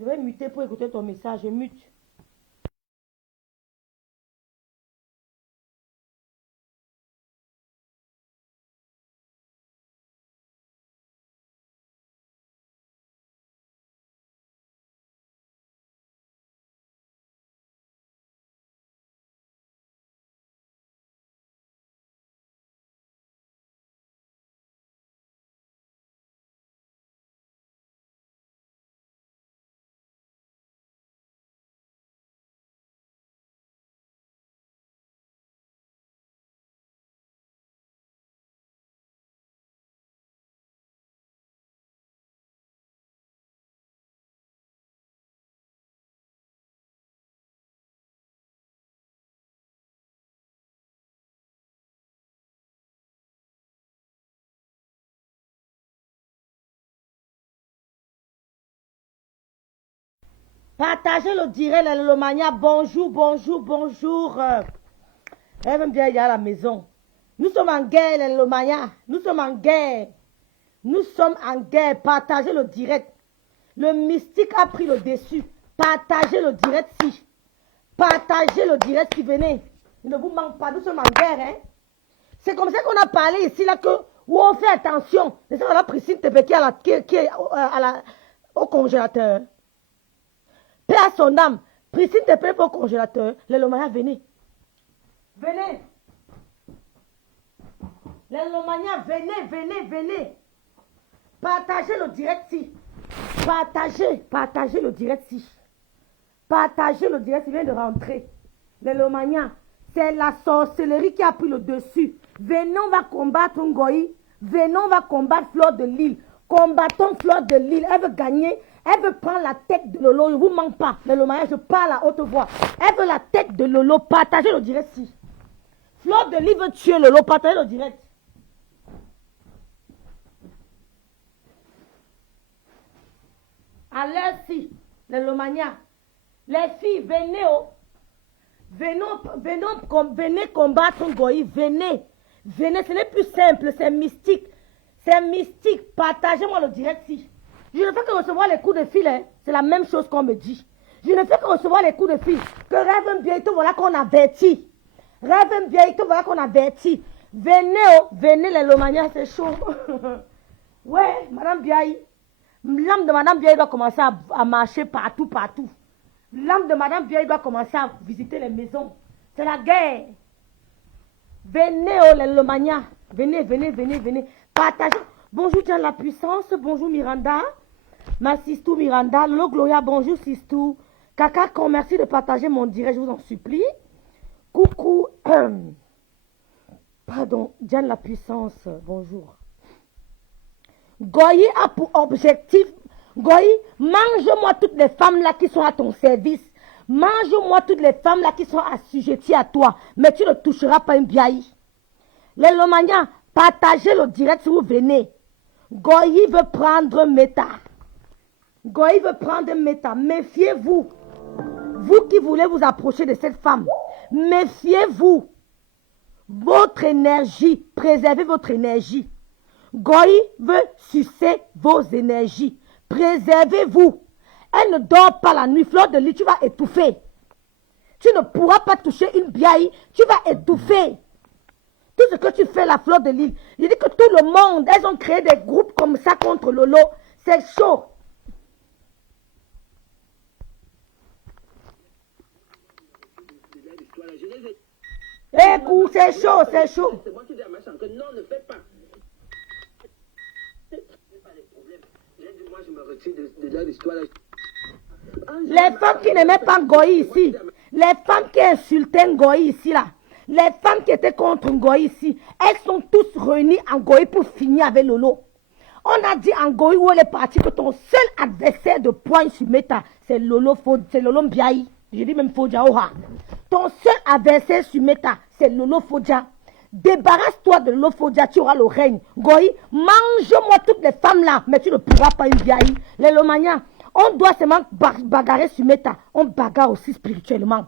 Je vais muter pour écouter ton message. Je mute. Partagez le direct, la Lomania. Bonjour, bonjour, bonjour. Elle aime bien y aller à la maison. Nous sommes en guerre, la Lomania. Nous sommes en guerre. Nous sommes en guerre. Partagez le direct. Le mystique a pris le dessus. Partagez le direct si. Partagez le direct si venez. Il ne vous manque pas. Nous sommes en guerre. Hein? C'est comme ça qu'on a parlé ici, là, que, où on fait attention. C'est ça qu'on a pris Tépé qui est au congélateur. Paix à son âme. Priscille te plaît pour le congélateur. Les Lomania, venez. Venez. Les Lomania, venez, venez, venez. Partagez le direct si. Partagez le direct si. Partagez le direct si vient de rentrer. Les Lomania, c'est la sorcellerie qui a pris le dessus. Venez, on va combattre Ngoï. Venez, on va combattre Fleur de Lille. Combattons Fleur de Lille. Elle veut gagner. Elle veut prendre la tête de Lolo. Je ne vous manque pas. Les Lomania, je parle à haute voix. Elle veut la tête de Lolo. Partagez le direct si. Fleur de Lille veut tuer Lolo. Partagez le direct. À l'heure si. Les Lomania. Les filles, venez. Venez combattre Ngoï. Venez. Venez. Ce n'est plus simple. C'est mystique. C'est mystique. Partagez-moi le direct si. Je ne fais que recevoir les coups de fil. Hein. C'est la même chose qu'on me dit. Je ne fais que recevoir les coups de fil. Que rêve bientôt, voilà qu'on avertit. Rêve bientôt, voilà qu'on avertit. Venez, venez les Lomania, c'est chaud. Ouais, Madame Biaï. L'âme de Madame Biaï doit commencer à marcher partout, partout. L'âme de Madame Biaï doit commencer à visiter les maisons. C'est la guerre. Venez, les Lomania. Venez, venez, venez, venez. Partagez. Bonjour, Diane la puissance. Bonjour, Miranda. Ma Sistou Miranda. Lolo Gloria, bonjour, Sistou. Kaka, merci de partager mon direct, je vous en supplie. Coucou. Pardon, Diane la puissance. Bonjour. Goyi a pour objectif. Goyi, mange-moi toutes les femmes là qui sont à ton service. Mange-moi toutes les femmes là qui sont assujetties à toi. Mais tu ne toucheras pas une biaï. Les Lomania, partagez le direct si vous venez. Goyi veut prendre Méta. Goyi veut prendre Méta. Méfiez-vous. Vous qui voulez vous approcher de cette femme, méfiez-vous. Votre énergie, préservez votre énergie. Goyi veut sucer vos énergies. Préservez-vous. Elle ne dort pas la nuit. Fleur de Lille, tu vas étouffer. Tu ne pourras pas toucher une biaï. Tu vas étouffer. Tout ce que tu fais, la Fleur de Lille. Je dis que tout le monde, elles ont créé des groupes comme ça contre Lolo. C'est chaud. Écoute, c'est chaud, c'est chaud. C'est moi qui dis à ma chambre que non, ne fais pas. Moi, je me retire de l'histoire. Les femmes qui n'aimaient pas Ngoï ici, les femmes qui insultaient Ngoï ici, là, les femmes qui étaient contre Ngoï ici, elles sont toutes réunies en Ngoï pour finir avec Lolo. On a dit en Ngoï où elle est partie que ton seul adversaire de poigne sur Méta, c'est Lolo Mbiaï. Je dis même Fodja Oha. Ton seul adversaire sur Méta, c'est Lolo Fodja. Débarrasse-toi de Lolo Fodja, tu auras le règne. Goï, mange-moi toutes les femmes là, mais tu ne pourras pas une biaï. Les Lomania, on doit seulement bagarrer sur Méta. On bagarre aussi spirituellement.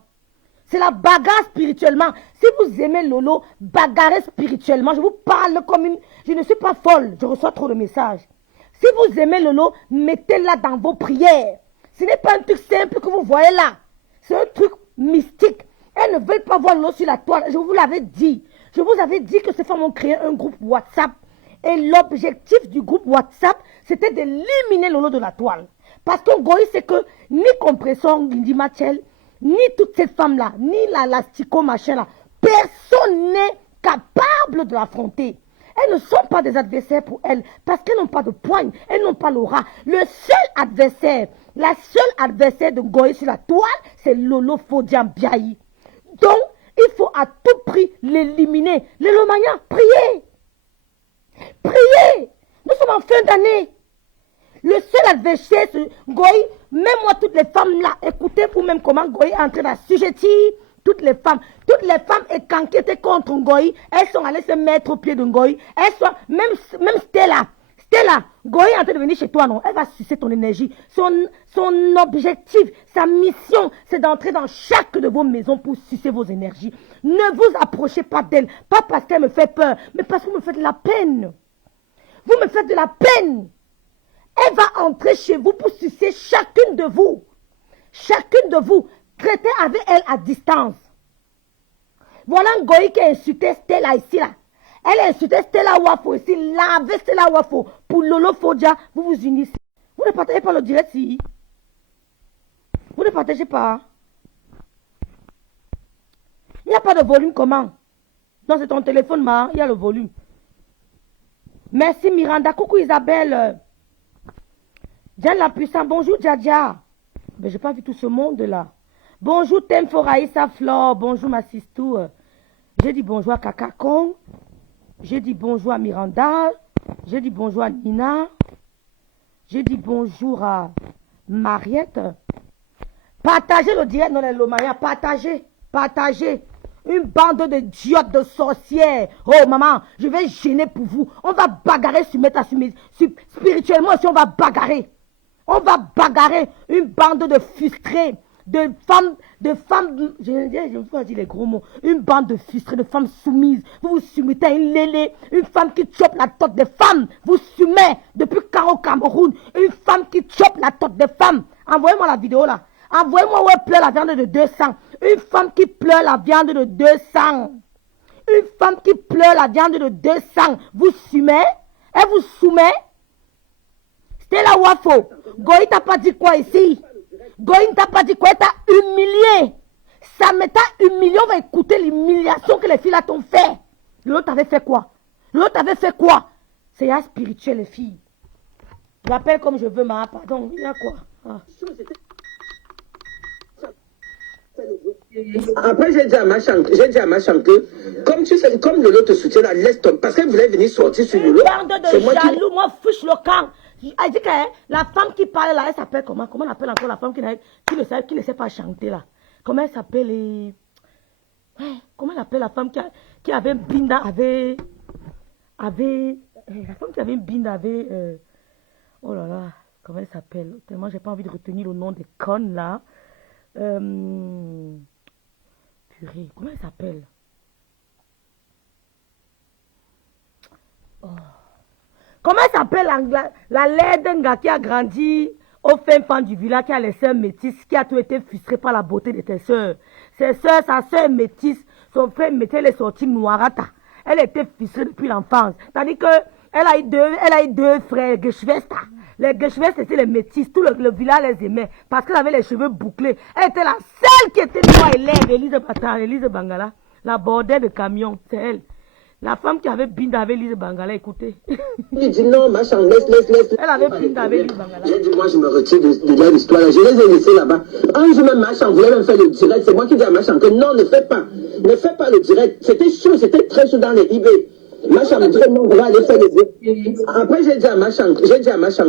C'est la bagarre spirituellement. Si vous aimez Lolo, bagarrez spirituellement. Je vous parle comme une... Je ne suis pas folle, je reçois trop de messages. Si vous aimez Lolo, mettez-la dans vos prières. Ce n'est pas un truc simple que vous voyez là. C'est un truc mystique. Elles ne veulent pas voir Lolo sur la toile. Je vous l'avais dit. Je vous avais dit que ces femmes ont créé un groupe WhatsApp. Et l'objectif du groupe WhatsApp, c'était d'éliminer Lolo de la toile. Parce que Goï, c'est que ni Compression, ni Machel, ni toutes ces femmes-là, ni l'astico machin-là, personne n'est capable de l'affronter. Elles ne sont pas des adversaires pour elles, parce qu'elles n'ont pas de poigne, elles n'ont pas l'aura. Le seul adversaire, la seule adversaire de Goï sur la toile, c'est Lolo Fodian Biaï. Donc, il faut à tout prix l'éliminer. Les Lomaniens, priez. Priez. Nous sommes en fin d'année. Le seul adversaire, c'est Goï, même moi, toutes les femmes là, écoutez vous-même comment Goï est en train d'assujettir toutes les femmes et qui étaient contre Ngoï, elles sont allées se mettre au pied de Ngoï. Elles sont, même Stella, Goï est en train de venir chez toi, non? Elle va sucer ton énergie. Son objectif, sa mission, c'est d'entrer dans chaque de vos maisons pour sucer vos énergies. Ne vous approchez pas d'elle, pas parce qu'elle me fait peur, mais parce que vous me faites de la peine. Vous me faites de la peine. Elle va entrer chez vous pour sucer chacune de vous. Chacune de vous. Traitez avec elle à distance. Voilà Ngoï qui a insulté Stella ici là. Elle a insulté Stella Wafo ici. Lavez Stella Wafo. Pour Lolo Fodia, vous vous unissez. Vous ne partagez pas le direct ici. Vous ne partagez pas. Il n'y a pas de volume comment? Non, c'est ton téléphone, ma. Il y a le volume. Merci Miranda. Coucou Isabelle. Diane la puissante. Bonjour Djadja. Mais j'ai pas vu tout ce monde là. Bonjour Temfo Raïssa Flore. Bonjour ma sistou. J'ai dit bonjour à Kaka Kong. J'ai dit bonjour à Miranda. J'ai dit bonjour à Nina. J'ai dit bonjour à Mariette. Partagez le direct dans les Lomaya. Partagez. Partagez. Une bande de d'idiotes, de sorcières. Oh maman, je vais gêner pour vous. On va bagarrer sur spirituellement aussi on va bagarrer. On va bagarrer une bande de frustrés, de femmes, je ne veux pas dire les gros mots, une bande de frustrés, de femmes soumises. Vous vous soumettez à une lélé, une femme qui chope la tête des femmes. Vous soumettez depuis quand au Cameroun, une femme qui chope la tête des femmes. Envoyez-moi la vidéo là. Envoyez-moi où elle pleure la viande de 200. Une femme qui pleure la viande de 200. Une femme qui pleure la viande de 200. Vous soumettez? Elle vous soumet? C'était la Wafo. Goï t'a pas dit quoi ici? Goï t'a pas dit quoi? Elle t'a humilié. Ça me t'a humilié. On va écouter l'humiliation que les filles là t'ont fait. L'autre avait fait quoi? L'autre avait fait quoi? C'est un spirituel les filles. J'appelle comme je veux, ma pardon. Il y a quoi? Ah. Après, j'ai dit à ma que, comme tu sais, comme Lolo te soutient, là, laisse tomber. Parce qu'elle voulait venir sortir sur Lolo. Bande de jaloux, moi, fiche le camp. Elle dit que la femme qui parle là, elle s'appelle comment? Comment on appelle encore la femme qui ne sait pas chanter là? Comment elle s'appelle? Comment elle appelle la femme qui avait une binda, la femme qui avait une binda avait, oh là là, comment elle s'appelle? Tellement j'ai pas envie de retenir le nom des connes là. Purée, comment elle s'appelle? Oh. Comment elle s'appelle la laide qui a grandi au fin fond du village, qui a les sœurs métisses, qui a tout été frustrée par la beauté de tes sœurs. Ses sœurs, sa sœur métisse, son frère mettait les sorties noirata. Elle était frustrée depuis l'enfance. Tandis que elle a eu deux frères, Geschwester. Les Geschwester, c'était les métisses. Tout le village les aimait parce qu'elle avait les cheveux bouclés. Elle était la seule qui était noire et laide. Élise Bangala, la bordelle de camion, c'est elle. La femme qui avait Binda avec Lise Bangala, écoutez. Il dit non, machin, laisse. Elle avait Binda avec Lise Bangala. J'ai dit, moi, je me retire de l'histoire. Je les ai laissés là-bas. Un jour même, machin voulait même faire le direct. C'est moi qui dis à machin que non, ne fais pas. Ne fais pas le direct. C'était chaud, c'était très chaud dans les eBay. Machin me dit non, on va aller faire les. Après, j'ai dit à machin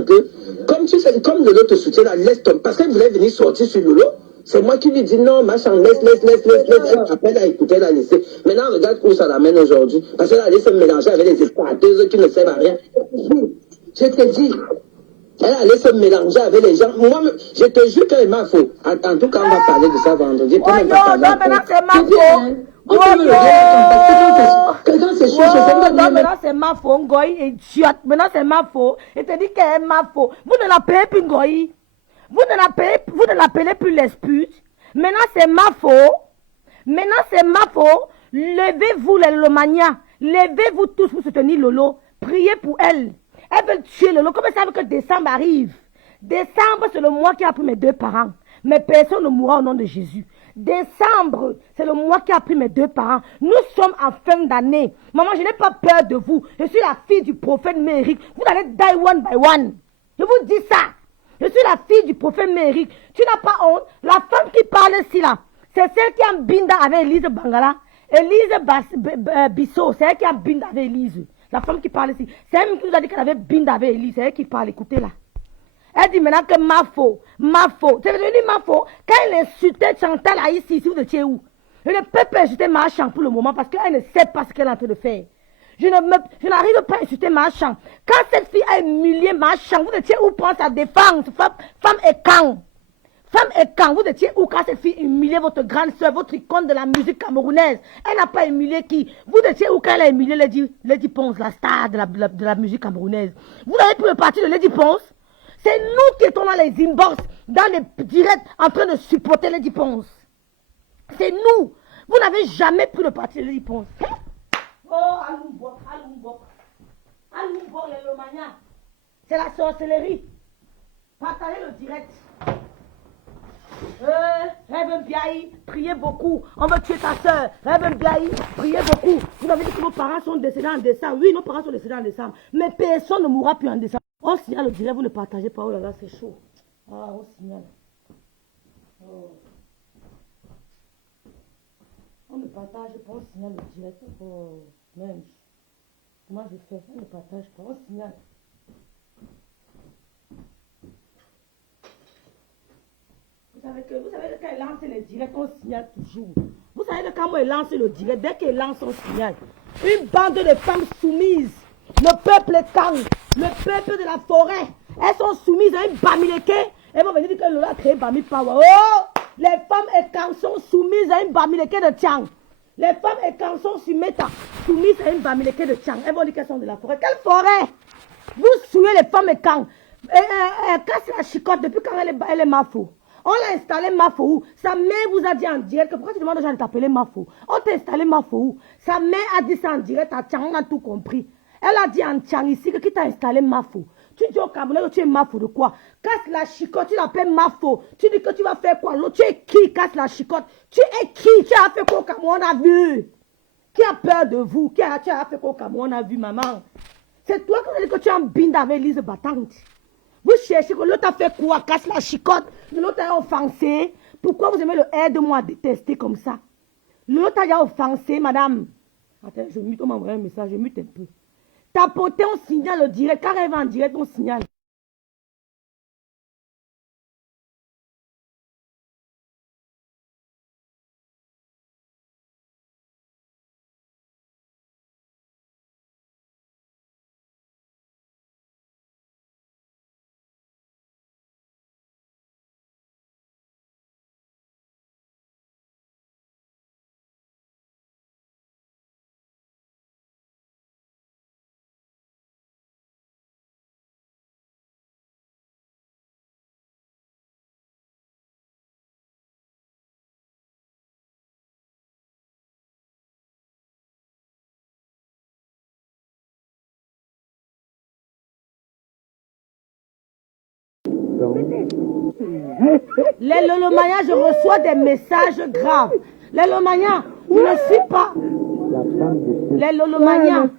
que, comme tu sais, comme Lolo te soutient là, laisse tomber. Parce qu'elle voulait venir sortir sur Lolo. C'est moi qui lui dis non, machin, laisse. Après, elle a écouté, elle a laissé. Maintenant, regarde où ça l'amène aujourd'hui. Parce qu'elle a allé se mélanger avec les exploiteuses qui ne servent à rien. Je te dis, elle allait se mélanger avec les gens. Moi, je te jure qu'elle est ma faute. En tout cas, on va parler de ça vendredi. Oh non, maintenant c'est ma faute. Oh non, maintenant c'est ma faute, Ngoï, idiote. Maintenant c'est ma faute. Et te dit qu'elle est ma faute. Vous ne la payez plus, Ngoï. Vous ne l'appelez plus l'esprit. Maintenant, c'est ma faute. Maintenant, c'est ma faute. Levez-vous, les Lolomania. Levez-vous tous pour soutenir Lolo. Priez pour elle. Elle veut tuer Lolo. Comment ça veut que décembre arrive? Décembre, c'est le mois qui a pris mes 2 parents. Mais personne ne mourra au nom de Jésus. Décembre, c'est le mois qui a pris mes 2 parents. Nous sommes en fin d'année. Maman, je n'ai pas peur de vous. Je suis la fille du prophète Méric. Vous allez die one by one. Je vous dis ça. Je suis la fille du prophète Méric. Tu n'as pas honte. La femme qui parle ici là, c'est celle qui a un binda avec Elise Bangala. Elise Bissot, c'est elle qui a un binda avec Elise. La femme qui parle ici. C'est elle qui nous a dit qu'elle avait binda avec Elise. C'est elle qui parle. Écoutez là. Elle dit maintenant que ma faute. C'est devenu ma faute. Quand elle insultait Chantal à ici, vous étiez où? Je ne peux pas insulter Marchand pour le moment parce qu'elle ne sait pas ce qu'elle est en train de faire. Je n'arrive pas à insulter Marchand. Quand cette fille a humilié Marchand, vous étiez où pour sa défense? Femme et quand? Femme et quand? Vous étiez où quand cette fille humiliait votre grande soeur, votre icône de la musique camerounaise? Elle n'a pas humilié qui? Vous étiez où quand elle a humilié Lady Ponce, la star de la musique camerounaise? Vous avez pris le parti de Lady Ponce? C'est nous qui étions dans les inbox, dans les directs, en train de supporter Lady Ponce. C'est nous. Vous n'avez jamais pris le parti de Lady Ponce. Oh, Alumbok, les Lomania. C'est la sorcellerie. Partagez le direct. Rêve Biaï, priez beaucoup. On veut tuer ta soeur. Rêve Biaï, priez beaucoup. Vous avez dit que vos parents sont décédés en décembre. Oui, nos parents sont décédés en décembre. Mais personne ne mourra plus en décembre. On signale le direct, vous ne partagez pas. Oh là là, c'est chaud. Ah, on signale. Oh. On ne partage pas, on signale le direct. Oh, même. Comment je fais? On ne partage pas, on signale. Vous savez que quand il lance les directs, on signale toujours. Vous savez que quand moi il lance le direct, dès qu'il lance, on signale. Une bande de femmes soumises. Le peuple est calme. Le peuple de la forêt. Elles sont soumises à une Bamileke. Elles vont venir dire que Lola a créé Bami Power. Oh! Les femmes et quand sont soumises à une Bamileke de Tchang. Les femmes et quand sont soumises à une Bamileke de Tchang. Elles vont dire qu'elles sont de la forêt. Quelle forêt? Vous suivez les femmes et quand. Quand c'est la chicotte, depuis quand elle est Mafo. On l'a installé Mafo où? Sa mère vous a dit en direct que pourquoi tu demandes aux gens de t'appeler Mafo? On t'a installé Mafo où? Sa mère a dit ça en direct à Tchang, on a tout compris. Elle a dit en Tchang ici que qui t'a installé Mafo. Tu dis au Cameroun que tu es Mafo de quoi? Casse la chicotte, tu l'appelles Mafo. Tu dis que tu vas faire quoi? L'autre, tu es qui? Casse la chicotte. Tu es qui? Tu as fait quoi au Cameroun? On a vu. Qui a peur de vous? Tu as fait quoi au Cameroun? On a vu, maman. C'est toi qui as dit que tu es en binde avec Lise Battante. Vous cherchez que l'autre a fait quoi? Casse la chicotte. L'autre a offensé. Pourquoi vous aimez le aide-moi à détester comme ça? L'autre a offensé, madame. Attends, je mute, on m'a envoyé un message, je mute un peu. Tapoter, on signale le direct. Quand elle va en direct, on signale. Les Lolomania, je reçois des messages graves. Les Lolomania, je ne suis pas. Les Lolomania.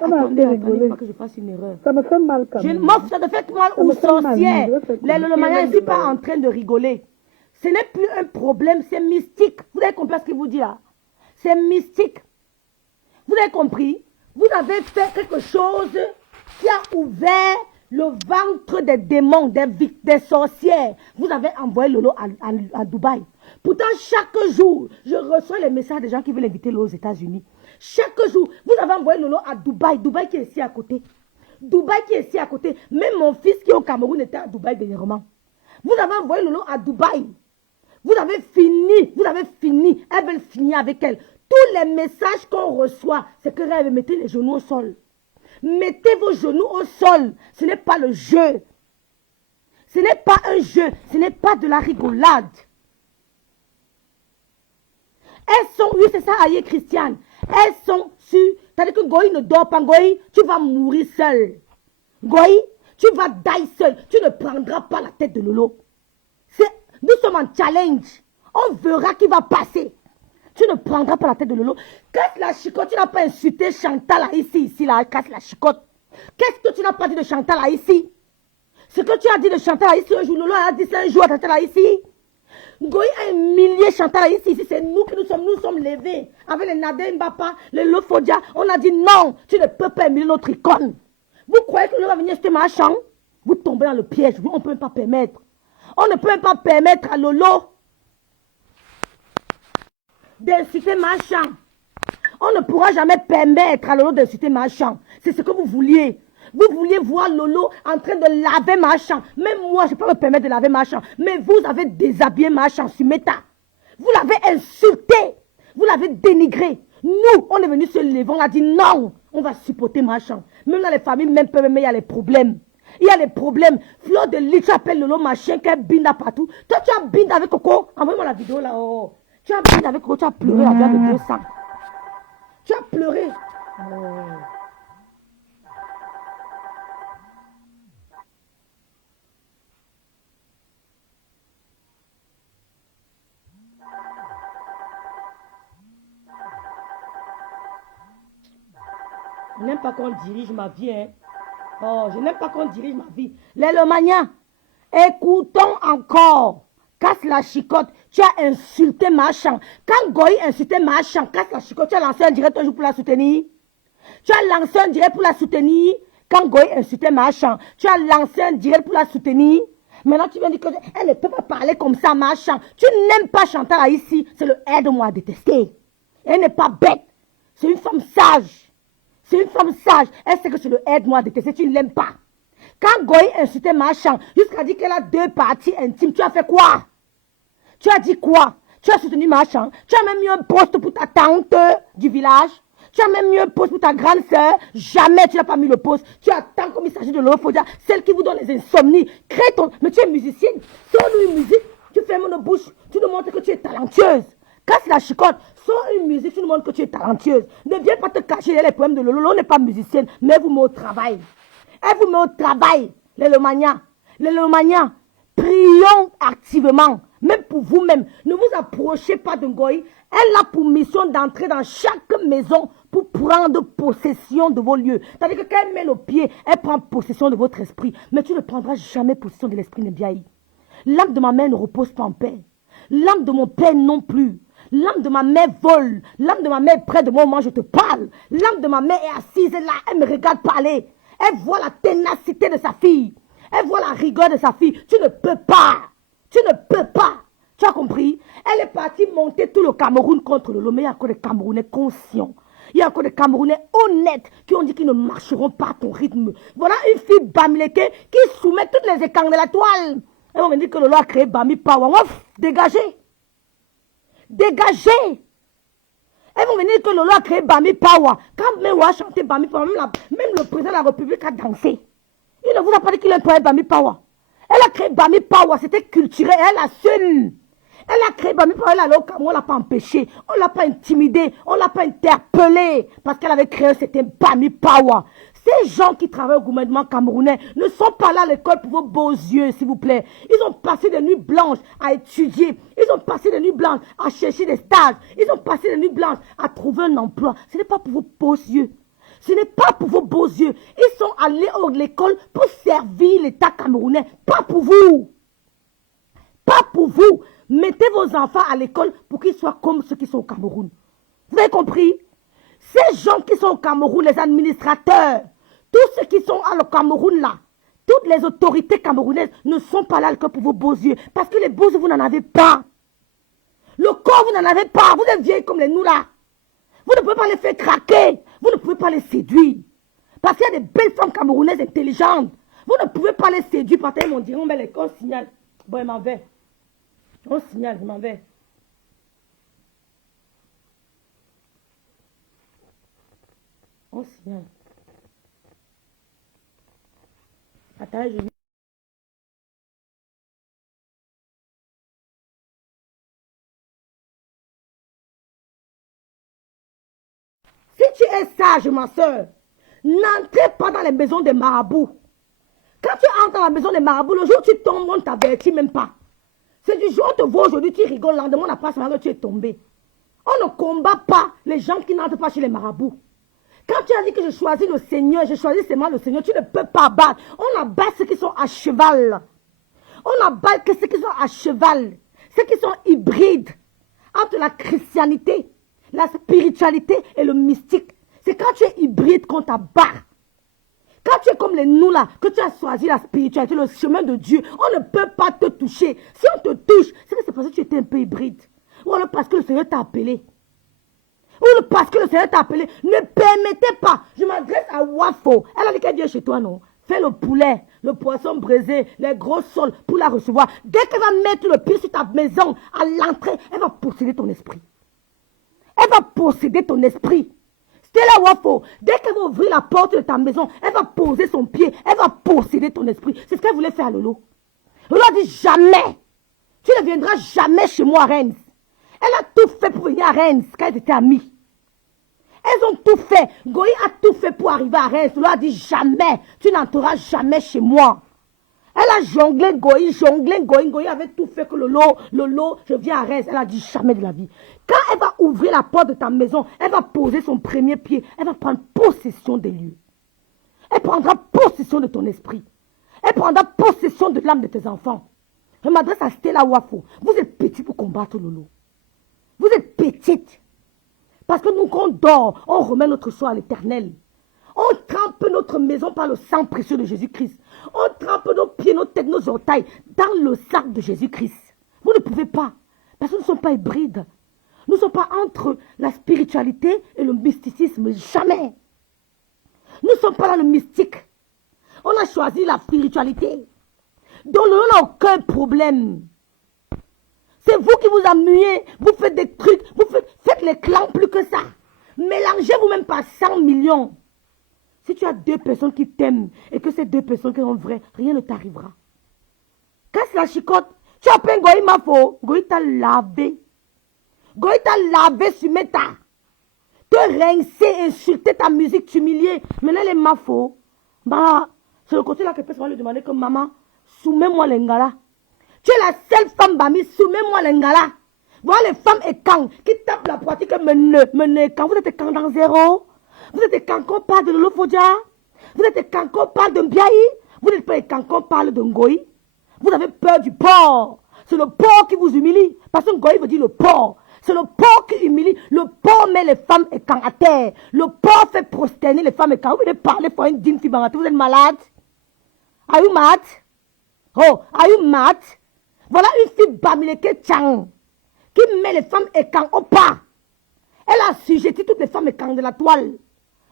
Attendez, pas que je fasse une erreur. Ça me fait mal quand même. Ça te fait mal ou sorcière. Les Lolomania, je ne suis pas en train de rigoler. Ce n'est plus un problème, c'est mystique. Vous avez compris ce qu'il vous dit là? C'est mystique. Vous avez compris? Vous avez fait quelque chose qui a ouvert le ventre des démons, des sorcières. Vous avez envoyé Lolo à Dubaï. Pourtant, chaque jour, je reçois les messages des gens qui veulent inviter Lolo aux États-Unis. Chaque jour, vous avez envoyé Lolo à Dubaï. Dubaï qui est ici à côté. Dubaï qui est ici à côté. Même mon fils qui est au Cameroun était à Dubaï dernièrement. Vous avez envoyé Lolo à Dubaï. Vous avez fini. Vous avez fini. Elles veulent finir avec elle. Tous les messages qu'on reçoit, c'est que Rêve mettez les genoux au sol. Mettez vos genoux au sol. Ce n'est pas le jeu. Ce n'est pas un jeu, ce n'est pas de la rigolade. Elles sont, oui c'est ça, Aïe Christiane. Elles sont sur, c'est-à-dire que Goï ne dort pas, Goï, tu vas mourir seul. Goï, tu vas die seul. Tu ne prendras pas la tête de Lolo. Nous sommes en challenge. On verra qui va passer. Tu ne prendras pas la tête de Lolo. Casse la chicotte, tu n'as pas insulté Chantal ici, là, casse la chicotte. Qu'est-ce que tu n'as pas dit de Chantal ici? Ce que tu as dit de Chantal ici, un jour, Lolo a dit ça un jour à Chantal ici. Goï a humilié Chantal ici, c'est nous qui nous sommes levés. Avec les Nadé Mbapa, les Lofodia, on a dit non, tu ne peux pas humilier notre icône. Vous croyez que Lolo va venir acheter ma chambre? Vous tombez dans le piège, on ne peut même pas permettre. On ne peut même pas permettre à Lolo d'insulter ma chambre. On ne pourra jamais permettre à Lolo d'insulter ma chambre. C'est ce que vous vouliez. Vous vouliez voir Lolo en train de laver ma chambre. Même moi, je ne peux pas me permettre de laver ma chambre. Mais vous avez déshabillé ma chambre sur Meta. Vous l'avez insulté. Vous l'avez dénigré. Nous, on est venu se lever. On a dit non, on va supporter ma chambre. Même dans les familles, même il y a les problèmes. Il y a les problèmes. Fleur de lit, tu appelles Lolo machin, qu'elle binda partout. Toi, tu as binda avec Coco. Envoie-moi la vidéo là. Oh. Tu as binda avec Coco, tu as pleuré la bière de 200. Tu as pleuré. Oh. Je n'aime pas qu'on dirige ma vie. Hein. Oh, je n'aime pas qu'on dirige ma vie. L'Elomania, écoutons encore. Casse la chicotte. Tu as insulté ma chambre. Quand Goï insultait ma chambre, casse la chicotte, tu as lancé un direct un jour pour la soutenir. Tu as lancé un direct pour la soutenir. Quand Goï insultait ma chambre, tu as lancé un direct pour la soutenir. Maintenant, tu viens dire qu'elle ne peut pas parler comme ça, ma chambre. Tu n'aimes pas Chantal ici. C'est le aide-moi à détester. Elle n'est pas bête. C'est une femme sage. C'est une femme sage. Elle sait que c'est le aide-moi à détester. Tu ne l'aimes pas. Quand Goï insultait ma chambre, jusqu'à dire qu'elle a 2 parties intimes, tu as fait quoi? Tu as dit quoi? Tu as soutenu ma chambre. Tu as même mis un poste pour ta tante du village. Tu as même mis un poste pour ta grande soeur. Jamais tu n'as pas mis le poste. Tu attends comme il s'agit de l'Ophodia, celle qui vous donne les insomnies. Crée ton... Mais tu es musicienne. Sors-nous une musique. Tu fermes nos bouches. Tu nous montres que tu es talentueuse. Casse la chicotte. Sors une musique. Tu nous montres que tu es talentueuse. Ne viens pas te cacher les problèmes de Lolo. Lolo n'est pas musicienne. Mais elle vous met au travail. Elle vous met au travail. Les Lomania. Prions activement. Même pour vous-même. Ne vous approchez pas de Goï. Elle a pour mission d'entrer dans chaque maison pour prendre possession de vos lieux. C'est-à-dire que quand elle met le pied, elle prend possession de votre esprit. Mais tu ne prendras jamais possession de l'esprit Nebiaï. L'âme de ma mère ne repose pas en paix. L'âme de mon père non plus. L'âme de ma mère vole. L'âme de ma mère est près de moi au moment où je te parle. L'âme de ma mère est assise là. Elle me regarde parler. Elle voit la ténacité de sa fille. Elle voit la rigueur de sa fille. Tu ne peux pas. Tu ne peux pas. Tu as compris? Elle est partie monter tout le Cameroun contre le Lomé. Il y a encore des Camerounais conscients. Il y a encore des Camerounais honnêtes qui ont dit qu'ils ne marcheront pas à ton rythme. Voilà une fille Bamileke qui soumet toutes les écarts de la toile. Elles vont me dire que Lolo a créé Bami Power. Ouf, dégagez. Dégagez. Elles vont venir que Lolo a créé Bami Power. Quand Mewa a chanté Bami Power, même le président de la République a dansé. Il ne vous a pas dit qu'il a créé Bami Power. Elle a créé Bami Power, c'était culturel, elle assume. Elle a créé Bami Power, elle allait au Cameroun, on ne l'a pas empêché, on ne l'a pas intimidé, on ne l'a pas interpellé parce qu'elle avait créé, c'était Bami Power. Ces gens qui travaillent au gouvernement camerounais ne sont pas là à l'école pour vos beaux yeux, s'il vous plaît. Ils ont passé des nuits blanches à étudier. Ils ont passé des nuits blanches à chercher des stages. Ils ont passé des nuits blanches à trouver un emploi. Ce n'est pas pour vos beaux yeux. Ce n'est pas pour vos beaux yeux. Ils sont allés à l'école pour servir l'État camerounais. Pas pour vous. Pas pour vous. Mettez vos enfants à l'école pour qu'ils soient comme ceux qui sont au Cameroun. Vous avez compris? Ces gens qui sont au Cameroun, les administrateurs, tous ceux qui sont au Cameroun là, toutes les autorités camerounaises ne sont pas là que pour vos beaux yeux. Parce que les beaux yeux, vous n'en avez pas. Le corps, vous n'en avez pas. Vous êtes vieilles comme les nous là. Vous ne pouvez pas les faire craquer. Vous ne pouvez pas les séduire. Parce qu'il y a des belles femmes camerounaises intelligentes. Vous ne pouvez pas les séduire. Parce qu'ils m'ont dit, on met les on signale. Bon, il m'en va. On signale, je m'en vais. On signale. Attends, je es sage, ma soeur, n'entrez pas dans les maisons des marabouts. Quand tu entres dans la maison des marabouts, le jour où tu tombes, on ne t'avertit même pas. C'est du jour où on te voit aujourd'hui, tu rigoles, le lendemain, on n'a pas seulement que tu es tombé. On ne combat pas les gens qui n'entrent pas chez les marabouts. Quand tu as dit que je choisis le Seigneur, je choisis seulement le Seigneur, tu ne peux pas battre. On abat ceux qui sont à cheval. On abat que ceux qui sont à cheval. Ceux qui sont hybrides entre la christianité, la spiritualité et le mystique. C'est quand tu es hybride qu'on t'abat. Quand tu es comme les nous là, que tu as choisi la spiritualité, le chemin de Dieu, on ne peut pas te toucher. Si on te touche, c'est que c'est parce que tu étais un peu hybride. Ou alors parce que le Seigneur t'a appelé. Ou parce que le Seigneur t'a appelé. Ne permettez pas. Je m'adresse à Wafo. Elle a dit qu'elle vient chez toi, non? Fais le poulet, le poisson braisé, les gros sols pour la recevoir. Dès qu'elle va mettre le pied sur ta maison, à l'entrée, elle va posséder ton esprit. Elle va posséder ton esprit. Stella Wafo, dès qu'elle va ouvrir la porte de ta maison, elle va poser son pied, elle va posséder ton esprit. C'est ce qu'elle voulait faire à Lolo. Lolo a dit jamais. Tu ne viendras jamais chez moi à Rennes. Elle a tout fait pour venir à Rennes quand elles étaient amies. Elles ont tout fait. Goï a tout fait pour arriver à Rennes. Lolo a dit jamais. Tu n'entreras jamais chez moi. Elle a jonglé Goï. Goï avait tout fait que Lolo, je viens à Rennes. Elle a dit jamais de la vie. Quand elle va ouvrir la porte de ta maison, elle va poser son premier pied. Elle va prendre possession des lieux. Elle prendra possession de ton esprit. Elle prendra possession de l'âme de tes enfants. Je m'adresse à Stella Wafo. Vous êtes petit pour combattre Lolo. Vous êtes petite. Parce que nous, quand on dort, on remet notre choix à l'Éternel. On trempe notre maison par le sang précieux de Jésus-Christ. On trempe nos pieds, nos têtes, nos orteils dans le sang de Jésus-Christ. Vous ne pouvez pas. Parce que nous ne sommes pas hybrides. Nous ne sommes pas entre la spiritualité et le mysticisme. Jamais. Nous ne sommes pas dans le mystique. On a choisi la spiritualité. Donc, on n'a aucun problème. C'est vous qui vous amusez. Vous faites des trucs. Faites les clans plus que ça. Mélangez-vous même pas 100 millions. Si tu as 2 personnes qui t'aiment et que ces 2 personnes qui sont vraies, rien ne t'arrivera. Casse la chicotte. Tu appelles Goï Mafo. Goï t'a lavé. Goï t'a lavé sur Meta. Te rincer, insulter ta musique, t'humilier. Maintenant les Mafo. Bah, c'est le côté là que personne va lui demander que maman, soumets-moi l'engala. Tu es la seule femme Bami, soumets-moi l'engala. Voilà les femmes écans qui tapent la pratique quand vous êtes écans dans zéro. Vous êtes écans qu'on parle de Lolo Fodja. Vous êtes écans qu'on parle de Mbiaï. Vous n'êtes pas écans qu'on parle de Ngoï. Vous avez peur du porc. C'est le porc qui vous humilie. Parce que Ngoï veut dire le porc. C'est le porc qui humilie. Le porc met les femmes écans à terre. Le porc fait prosterner les femmes écans. Vous venez parler pour une digne fille. Vous êtes malade? Are you mad? Oh, are you mad? Voilà une fille Bamileke Tchang qui met les femmes écans au pas. Elle a assujetti toutes les femmes écans de la toile.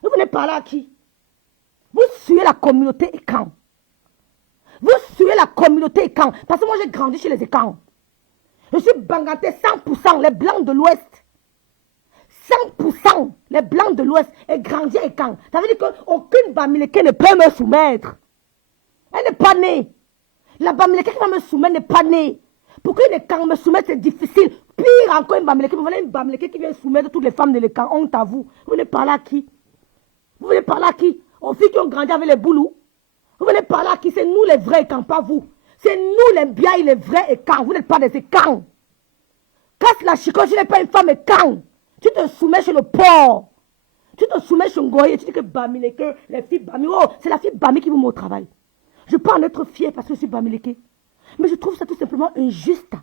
Vous venez parler à qui? Vous suivez la communauté écan. Vous suivez la communauté écan. Parce que moi j'ai grandi chez les écans. Je suis bangaté 100%, les blancs de l'Ouest. 100% les blancs de l'Ouest et grandi à écan. Ça veut dire qu'aucune Bamileke ne peut me soumettre. Elle n'est pas née. La Bamileke qui va me soumettre n'est pas née. Pour qu'une écan me soumette, c'est difficile. Pire encore une Bamileke. Vous voyez une Bamileke qui vient soumettre toutes les femmes de l'écan. Honte à vous. Vous venez parler à qui? Vous venez parler à qui? Aux filles qui ont grandi avec les boulous. Vous venez parler à qui? C'est nous les vrais écans, pas vous. C'est nous les biailles, les vrais écans. Vous n'êtes pas des écans. Casse la chicotte, tu n'es pas une femme écan. Tu te soumets chez le porc. Tu te soumets chez Ngoye. Tu dis que Bamileke, les filles Bami. Oh, c'est la fille Bami qui vous met au travail. Je peux en être fière parce que je suis Bamileke. Mais je trouve ça tout simplement injuste.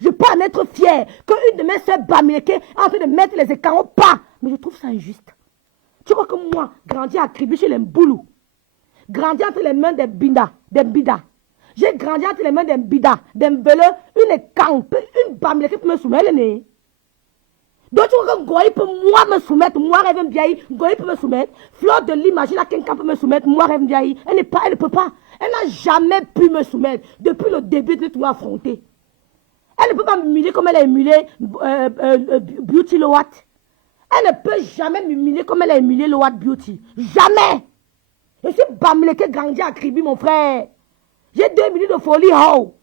Je peux en être fière qu'une de mes soeurs Bamileke est en train de mettre les écans au pas. Mais je trouve ça injuste. Tu crois que moi, grandi à Kribi chez les Mboulou, grandi entre les mains des Bida. J'ai grandi entre les mains des Bida, des Mbele, une écan, une Bamileke peut me soumettre. Donc tu vois que Goï peut moi me soumettre, moi Rêve Mbiaï, Goï peut me soumettre, Fleur de l'imagine à quelqu'un peut me soumettre, moi Rêve Mbiaï, elle ne peut pas, elle n'a jamais pu me soumettre depuis le début de tout affronter. Elle ne peut pas m'humilier comme elle a humilié Beauty Lowat. Elle ne peut jamais m'humilier comme elle a humilié Lowat Beauty. Jamais. Je suis Bamileke grandi à Kribi, mon frère. J'ai 2 minutes de folie, oh.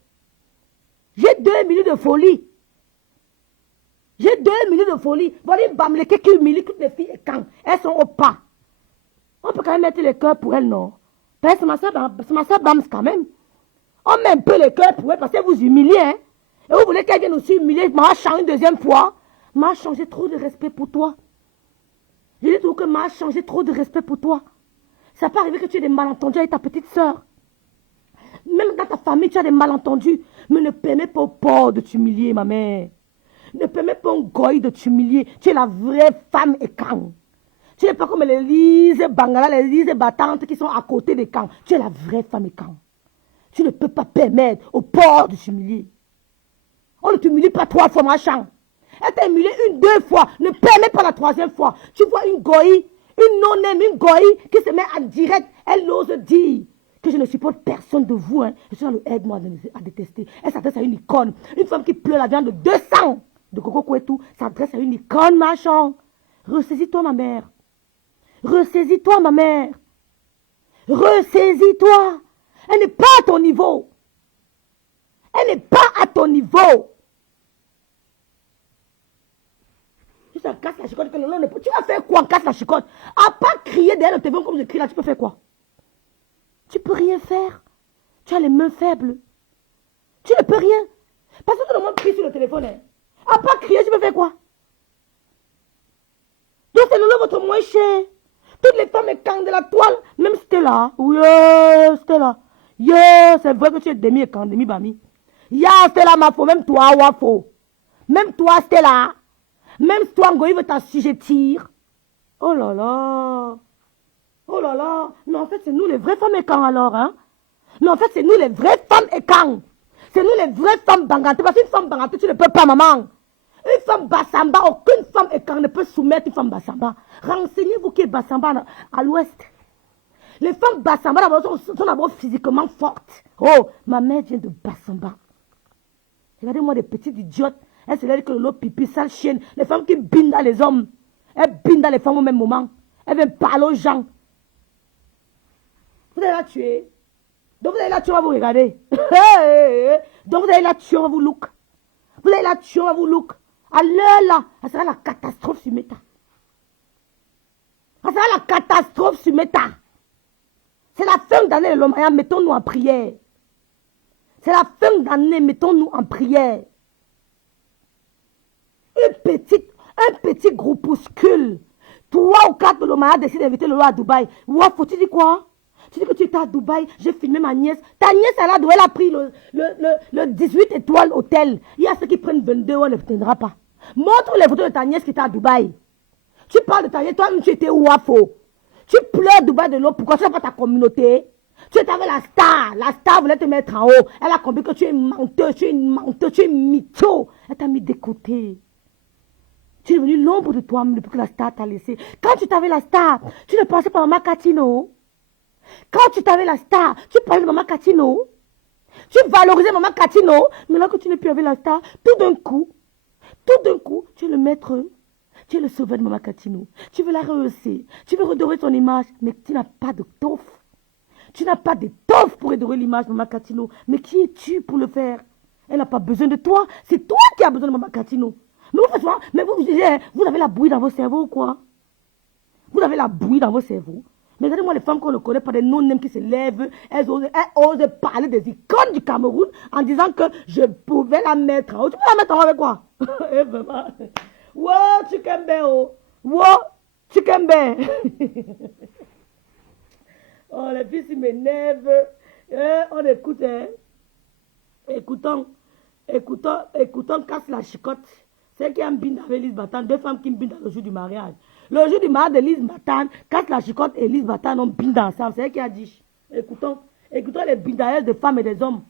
J'ai 2 minutes de folie. J'ai 2 minutes de folie. Voilà une bamleke qui humilie toutes les filles et quand elles sont au pas. On peut quand même mettre les cœurs pour elles, non? Parce que c'est ma soeur Bams quand même. On met un peu les cœurs pour elles parce que vous humiliez. Hein? Et vous voulez qu'elle vienne aussi humilier Machan une deuxième fois? Machan, j'ai trop de respect pour toi. Je dis toujours que Machan, j'ai trop de respect pour toi. Ça peut arriver que tu aies des malentendus avec ta petite soeur. Même dans ta famille, tu as des malentendus. Mais ne permets pas au pauvre de t'humilier, ma mère. Ne permets pas au goy de t'humilier. Tu es la vraie femme et quand. Tu n'es pas comme les Lise Bangala, les Lise battantes qui sont à côté des camps. Tu es la vraie femme et quand. Tu ne peux pas permettre au pauvre de s'humilier. On ne t'humilie pas 3 fois, machin. Elle t'a humilié 1, 2 fois. Ne permets pas la 3e fois. Tu vois une goï, une non-aime, une goï qui se met en direct. Elle ose dire que je ne supporte personne de vous. Hein. Je suis dans le aide-moi à détester. Elle s'adresse à une icône. Une femme qui pleure la viande de 200 de Coco Kouetou s'adresse à une icône, machin. Ressaisis-toi, ma mère. Ressaisis-toi, ma mère. Ressaisis-toi. Elle n'est pas à ton niveau. Elle n'est pas à ton niveau. Tu ça casse la chicotte. Tu vas faire quoi en casse la chicotte? À part crier derrière le téléphone comme je crie là, tu peux faire quoi? Tu peux rien faire. Tu as les mains faibles. Tu ne peux rien. Parce que tout le monde crie sur le téléphone. Hein. À part crier, tu peux faire quoi? Donc c'est le votre moins cher. Toutes les femmes écangent de la toile. Même Stella. Oui, Stella. Yeah, c'est vrai que tu es demi-écang, demi-bami. Ya, Stella, ma faux. Même toi, Wafo. Même toi, Stella. Même toi, Ngoï veut t'assujettir. Oh là là. Oh là là. Mais en fait, c'est nous les vraies femmes écang alors, hein. Mais en fait, c'est nous les vraies femmes écang. C'est nous les vraies femmes bangantes. Parce qu'une femme bangante, tu ne peux pas, maman. Une femme Bassamba, aucune femme écang ne peut soumettre une femme Bassamba. Renseignez-vous qui est Bassamba à l'ouest. Les femmes Bassamba sont d'abord physiquement fortes. Oh, ma mère vient de Bassamba. Regardez-moi des petites idiotes. Elles se disent que l'eau pipi, sale chienne. Les femmes qui bindent dans les hommes. Elles bindent dans les femmes au même moment. Elles viennent parler aux gens. Vous allez la tuer. Donc vous allez la tuer, on va vous regarder. Donc vous allez la tuer, on va vous look. Vous allez la tuer, on va vous look. À l'heure là, ça sera la catastrophe sur Meta. Ça sera la catastrophe sur Meta. C'est la fin d'année, le Lomaya, mettons-nous en prière. C'est la fin d'année, mettons-nous en prière. Un petit groupuscule. 3 ou 4 de Lomaya décident d'inviter le roi à Dubaï. Ouais, faut-tu dire quoi? Tu dis que tu étais à Dubaï, j'ai filmé ma nièce. Ta nièce, elle a pris le 18 étoiles hôtel. Il y a ceux qui prennent 22, on ne tiendra pas. Montre les photos de ta nièce qui était à Dubaï. Tu parles de ta nièce, toi-même tu étais où à faux? Tu pleures Dubaï de l'eau, pourquoi tu n'as pas ta communauté? Tu étais avec la star. La star voulait te mettre en haut. Elle a compris que tu es menteuse, tu es une menteuse, tu es mytho. Elle t'a mis de côté. Tu es devenu l'ombre de toi-même depuis que la star t'a laissé. Quand tu t'avais la star, tu ne pensais pas à Maman Catino. Quand tu t'avais la star, tu parlais de Maman Catino. Tu valorisais Maman Catino. Maintenant que tu n'es plus avec la star, tout d'un coup, tu es le maître. Tu es le sauveur de Maman Catino. Tu veux la rehausser. Tu veux redorer ton image. Mais tu n'as pas de toffe. Tu n'as pas de toffe pour redorer l'image de Maman Catino. Mais qui es-tu pour le faire? Elle n'a pas besoin de toi. C'est toi qui as besoin de Maman Catino. Mais vous avez la bouillie dans vos cerveaux ou quoi? Vous avez la bouillie dans vos cerveaux. Mais regardez-moi les femmes qu'on ne connaît pas, des non-nèmes qui se lèvent, elles osent parler des icônes du Cameroun en disant que je pouvais la mettre en haut. Tu peux la mettre en haut avec quoi? Wow, chicken bear, oh. Wow, chicken bear. Oh, les filles, ils m'énervent. On écoute, hein. Écoutons, casse la chicotte. C'est qui a un bin avec Lise Batan, 2 femmes qui me bindent le jour du mariage. Le jour du mariage de Lise Batan, casse la chicotte et Lise Batan ont bindé ensemble. C'est elle qui a dit. Écoutons les bindailles de femmes et des hommes.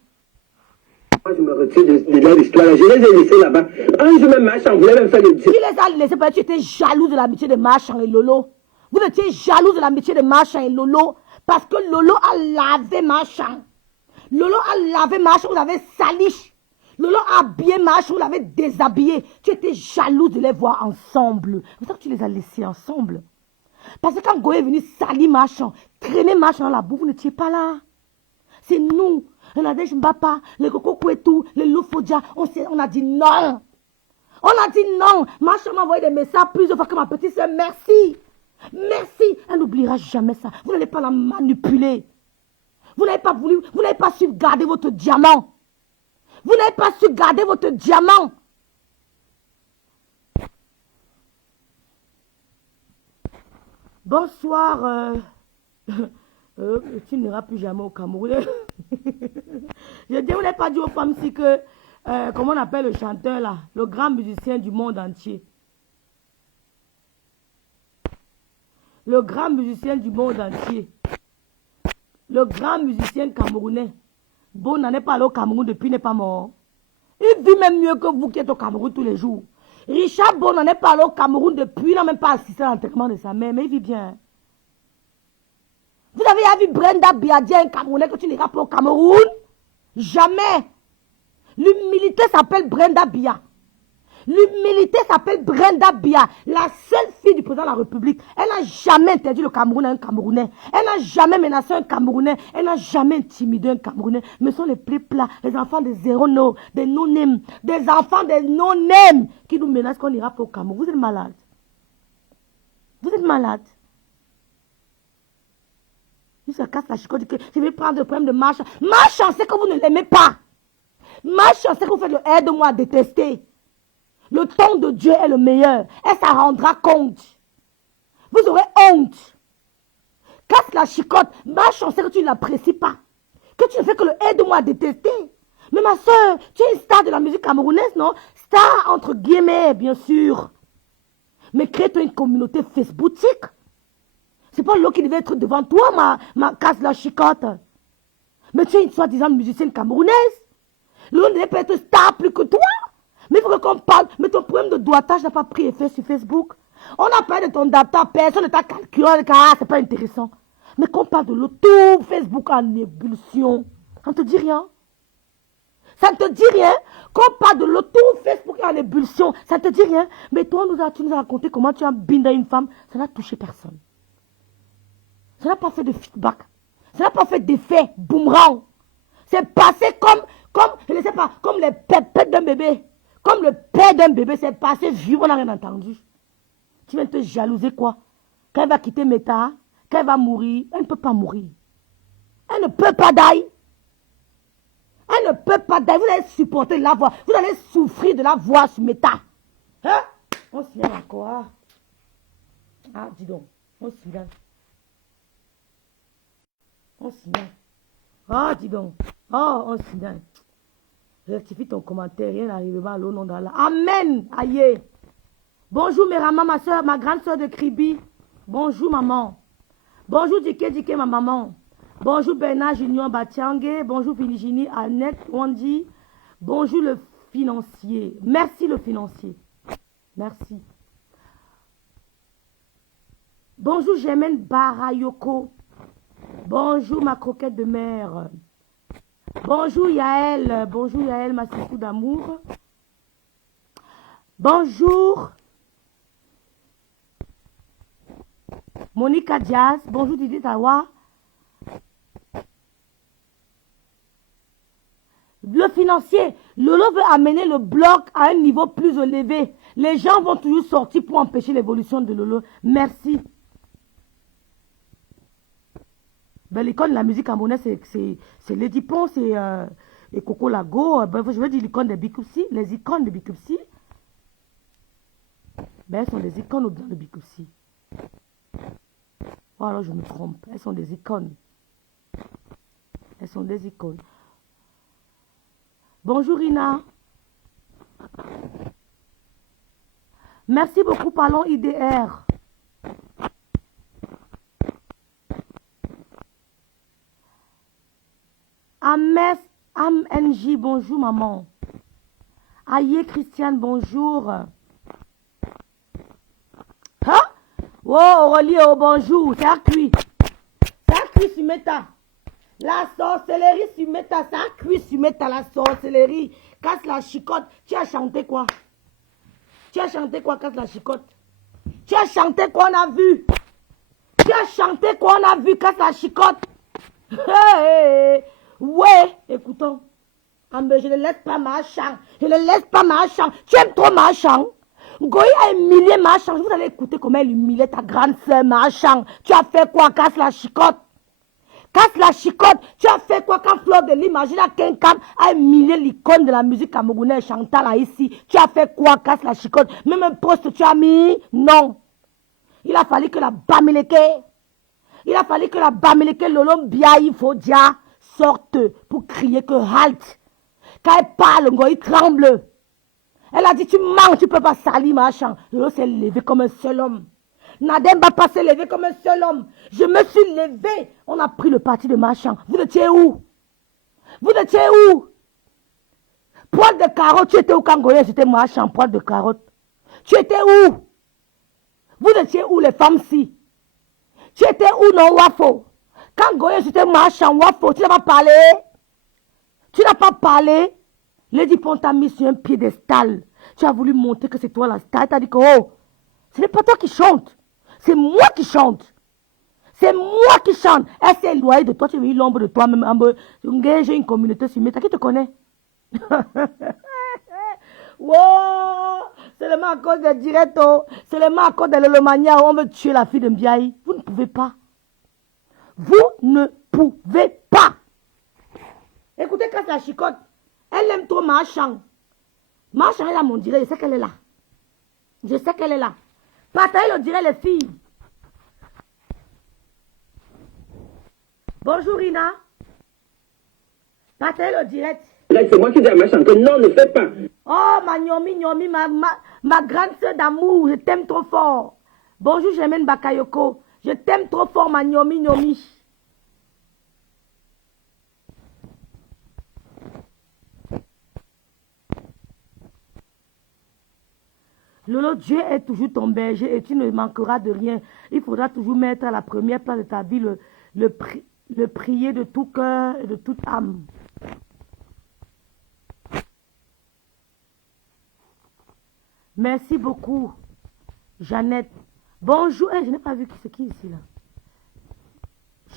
Moi, je me retire de leur histoire. Je les ai laissés là-bas. Un jour même, Machan voulait même faire le dire. Tu les as laissés parce que tu étais jaloux de l'amitié de Machan et Lolo. Vous étiez jaloux de l'amitié de Machan et Lolo parce que Lolo a lavé Machan. Lolo a lavé Machan, vous l'avez sali. Lolo a habillé Machan, vous l'avez déshabillé. Tu étais jaloux de les voir ensemble. C'est pour ça que tu les as laissés ensemble. Parce que quand Goé est venu salir Machan, traîner Machan dans la boue, vous n'étiez pas là. C'est nous. Le Nadège Mbapa, le Coco Kouetou, le Loufodja, on a dit non. On a dit non. Ma chambre m'a envoyé des messages plusieurs fois que ma petite soeur, merci. Merci. Elle n'oubliera jamais ça. Vous n'allez pas la manipuler. Vous n'avez pas voulu, vous n'avez pas su garder votre diamant. Vous n'avez pas su garder votre diamant. Bonsoir. Tu n'iras plus jamais au Cameroun. Je dis, vous n'avez pas dit aux femmes si que, comment on appelle le chanteur là, le grand musicien du monde entier. Le grand musicien du monde entier. Le grand musicien camerounais. Bon, n'en est pas allé au Cameroun depuis, n'est pas mort. Il vit même mieux que vous qui êtes au Cameroun tous les jours. Richard Bon n'en est pas allé au Cameroun depuis, il n'a même pas assisté à l'enterrement de sa mère, mais il vit bien. Vous avez vu Brenda Biadia, un Camerounais, que tu n'iras pas au Cameroun? Jamais. L'humilité s'appelle Brenda Bia. L'humilité s'appelle Brenda Bia, la seule fille du président de la République. Elle n'a jamais interdit le Cameroun à un Camerounais. Elle n'a jamais menacé un Camerounais. Elle n'a jamais intimidé un Camerounais. Mais ce sont les plus plats, les enfants des zéro-no, des no-name, des enfants des no-name qui nous menacent qu'on n'ira pas au Cameroun. Vous êtes malade. Vous êtes malade. Il se casse la chicotte, je vais prendre le problème de Marchand. Marchand, c'est que vous ne l'aimez pas. Marchand, c'est que vous faites le aide-moi à détester. Le temps de Dieu est le meilleur. Elle s'en rendra compte. Vous aurez honte. Casse la chicotte. Marchand, c'est que tu ne l'apprécies pas. Que tu ne fais que le aide-moi à détester. Mais ma soeur, tu es une star de la musique camerounaise, non? Star entre guillemets, bien sûr. Mais crée-toi une communauté Facebook-tique. C'est pas l'eau qui devait être devant toi, ma casse la chicotte. Mais tu es une soi-disant musicienne camerounaise. L'eau ne devait pas être star plus que toi. Mais il faut qu'on parle. Mais ton problème de doigtage n'a pas pris effet sur Facebook. On a parlé de ton data, personne ne t'a calculé, car c'est pas intéressant. Mais qu'on parle de l'eau, tout Facebook en ébullition. Ça ne te dit rien? Ça ne te dit rien? Qu'on parle de l'eau, tout Facebook en ébullition. Ça ne te dit rien? Mais toi, tu nous as raconté comment tu as bindé une femme. Ça n'a touché personne. Ça n'a pas fait de feedback. Ça n'a pas fait d'effet boomerang. C'est passé je ne sais pas, comme les pépettes d'un bébé. Comme le père d'un bébé, c'est passé vieux, on n'a rien entendu. Tu viens te jalouser quoi? Quand elle va quitter Meta, quand elle va mourir, elle ne peut pas mourir. Elle ne peut pas die. Elle ne peut pas die. Vous allez supporter la voix. Vous allez souffrir de la voix sur Meta. Hein? On s'y vient encore. Ah, dis donc. On s'y vient. On s'y vient. Ah, dis donc. Oh, on s'y vient. Rectifie ton commentaire, rien n'arrivera à l'eau non d'Allah. Amen. Aïe. Bonjour Mérama, ma soeur, ma grande soeur de Kribi. Bonjour maman. Bonjour Dike, ma maman. Bonjour Bernard Junior Batiangue. Bonjour Virginie, Annette, Wandi. Bonjour le financier. Merci le financier. Merci. Bonjour Germaine Barayoko. Bonjour ma croquette de mer. Bonjour Yael, ma sifou d'amour. Bonjour Monica Diaz, bonjour Didi Tawa. Le financier, Lolo veut amener le bloc à un niveau plus élevé. Les gens vont toujours sortir pour empêcher l'évolution de Lolo. Merci. Ben, l'icône de la musique camerounaise, c'est Lady Pon, c'est et Coco Lago. Ben, je veux dire l'icône des Bikupsi. Les icônes de Bikupsi, ben, elles sont des icônes au bien de Bikupsi. Oh, alors je me trompe. Elles sont des icônes. Elles sont des icônes. Bonjour Rina. Merci beaucoup, parlons IDR. AMNJ, bonjour maman. Aïe Christiane, bonjour. Hein? Oh Aurélie, oh bonjour. C'est à cuit. C'est à cuit sur Meta. La sorcellerie sur Meta. C'est à cuit sur Meta, la sorcellerie. Casse la chicotte. Tu as chanté quoi? Tu as chanté quoi, casse la chicotte? Tu as chanté quoi, on a vu? Tu as chanté quoi, on a vu, casse la chicotte? Hey, ouais, écoutons. Ambe, je ne laisse pas Marchand. Je ne laisse pas Marchand. Tu aimes trop Marchand. Goï a humilié Marchand. Vous allez écouter comment elle humiliait ta grande sœur Marchand. Tu as fait quoi? Casse la chicotte. Casse la chicotte. Tu as fait quoi quand Fleur de Lys, imagine à Kenkam, a humilié l'icône de la musique camerounaise Chantal là ici. Tu as fait quoi? Casse la chicotte. Même un poste tu as mis? Non. Il a fallu que la Bamileke, Lolo Biaï Fodia sorte pour crier que halte. Quand elle parle, il tremble. Elle a dit, tu mens, tu ne peux pas salir, machin. Lolo s'est levé comme un seul homme. Nadem va pas se lever comme un seul homme. Je me suis levé. On a pris le parti de machin. Vous étiez où? Vous étiez où? Poil de carotte, tu étais où quand Goya, c'était machin, poil de carotte. Tu étais où? Vous étiez où les femmes-ci? Tu étais où non Wafo? Quand Goya, c'était machin, Wafo, tu n'as pas parlé? Tu n'as pas parlé? Lady Pont t'a mis sur un piédestal. Tu as voulu montrer que c'est toi la star. Tu as dit que oh, ce n'est pas toi qui chante. C'est moi qui chante. C'est moi qui chante. Elle s'est éloignée de toi. Tu as mis l'ombre de toi-même. J'ai une communauté sur Meta. Qui te connaît? Wow! Seulement à cause des directos. Seulement à cause de l'Olomania. On veut tuer la fille de Mbiaï. Vous ne pouvez pas. Vous ne pouvez pas. Écoutez, casse la chicotte. Elle aime trop Marchand. Marchand, elle a mon direct. Je sais qu'elle est là. Je sais qu'elle est là. Partagez le direct, les filles. Bonjour, Rina. Partagez le direct. C'est moi qui dis à Marchand que non, ne fais pas. Oh, ma Nyomi, ma grande soeur d'amour. Je t'aime trop fort. Bonjour, Germaine Bakayoko. Je t'aime trop fort, ma Nyomi. Lolo, Dieu est toujours ton berger et tu ne manqueras de rien. Il faudra toujours mettre à la première place de ta vie le prier de tout cœur et de toute âme. Merci beaucoup, Jeannette. Bonjour. Je n'ai pas vu c'est qui ici là.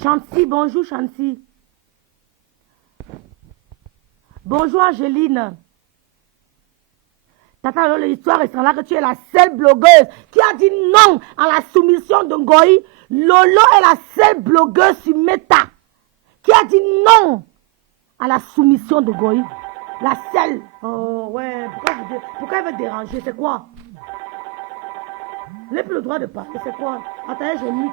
Chancy, bonjour Chancy. Bonjour Angéline. Tata, l'histoire est là que tu es la seule blogueuse qui a dit non à la soumission de Ngoï. Lolo est la seule blogueuse sur Meta qui a dit non à la soumission de Ngoï. La seule. Oh ouais, pourquoi elle veut déranger? C'est quoi? Elle n'a plus le droit de parler, c'est quoi? Attendez, je mute.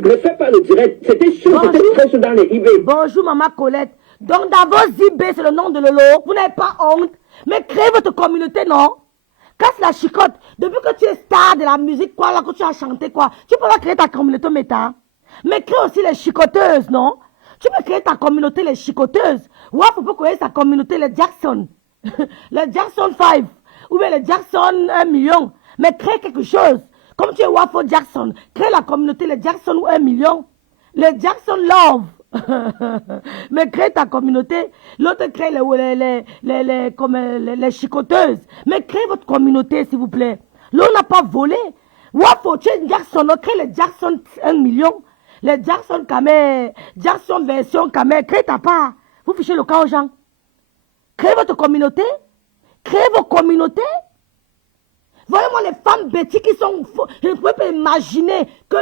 Ne fais pas le direct. C'était chaud, c'était très chaud dans les eBay. Bonjour, maman Colette. Donc, dans vos eBay, c'est le nom de Lolo. Vous n'avez pas honte. Mais créez votre communauté, non? Casse la chicotte. Depuis que tu es star de la musique, quoi, là, que tu as chanté, quoi, tu peux pas créer ta communauté Meta. Mais crée aussi les chicoteuses, non? Tu peux créer ta communauté, les chicoteuses. Ouais, faut pas créer sa communauté, les Jackson. Les Jackson 5. Ou bien les Jackson 1 million. Mais crée quelque chose. Comme tu es Wafo Jackson, crée la communauté, les Jackson ou 1 million. Les Jackson Love. Mais crée ta communauté. L'autre crée les chicoteuses. Mais créez votre communauté, s'il vous plaît. L'on n'a pas volé. Wafo, tu es Jackson, crée les Jackson 1 million. Les Jackson Kamer, Jackson version Kamer, crée ta part. Vous fichez le cas aux gens. Créez votre communauté. Créez vos communautés. Voyez-moi les femmes bêtises qui sont faux. Je ne pouvais pas imaginer que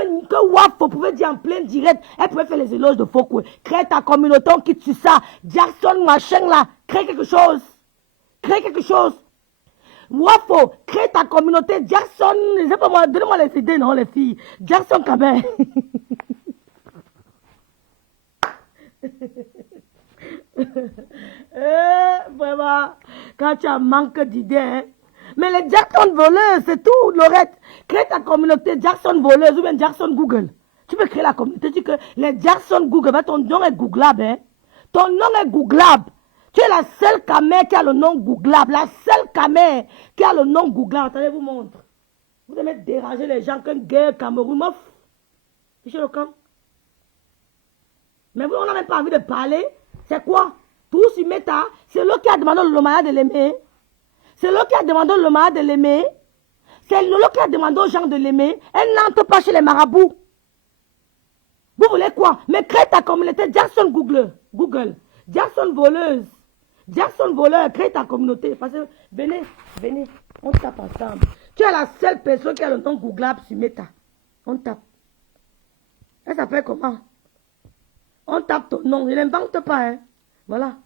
Wafo pouvait dire en plein direct. Elle pouvait faire les éloges de Fokwe. Crée ta communauté, on quitte sur ça. Jackson, machin là. Crée quelque chose. Crée quelque chose. Wafo, crée ta communauté. Jackson, je sais pas moi, donnez-moi les idées, non, les filles. Jackson quand même. Vraiment, quand tu as manque d'idées, hein. Mais les Jackson voleurs, c'est tout, Laurette. Crée ta communauté Jackson voleuse ou bien Jackson Google. Tu peux créer la communauté, tu dis que les Jackson Google, ton nom est googlable, hein. Ton nom est googlable. Tu es la seule camère qui a le nom googlable. La seule camère qui a le nom googlable. Attendez, je vous montre. Vous aimez déranger les gens qu'un guerre Cameroun m'offre. Fiché le camp. Mais vous, on n'a même pas envie de parler. C'est quoi? Tout sur Meta. C'est l'autre qui a demandé au Lomaya de l'aimer. C'est l'autre qui a demandé au Lomaya de l'aimer. C'est l'autre qui a demandé aux gens de l'aimer. Elle n'entre pas chez les marabouts. Vous voulez quoi? Mais crée ta communauté Jackson Google. Google. Jackson voleuse. Jackson voleur, crée ta communauté. Parce que, venez, venez, on tape ensemble. Tu es la seule personne qui a le nom googlable sur Meta. On tape. Elle s'appelle comment? On tape ton nom. Il n'invente pas, hein. Voilà.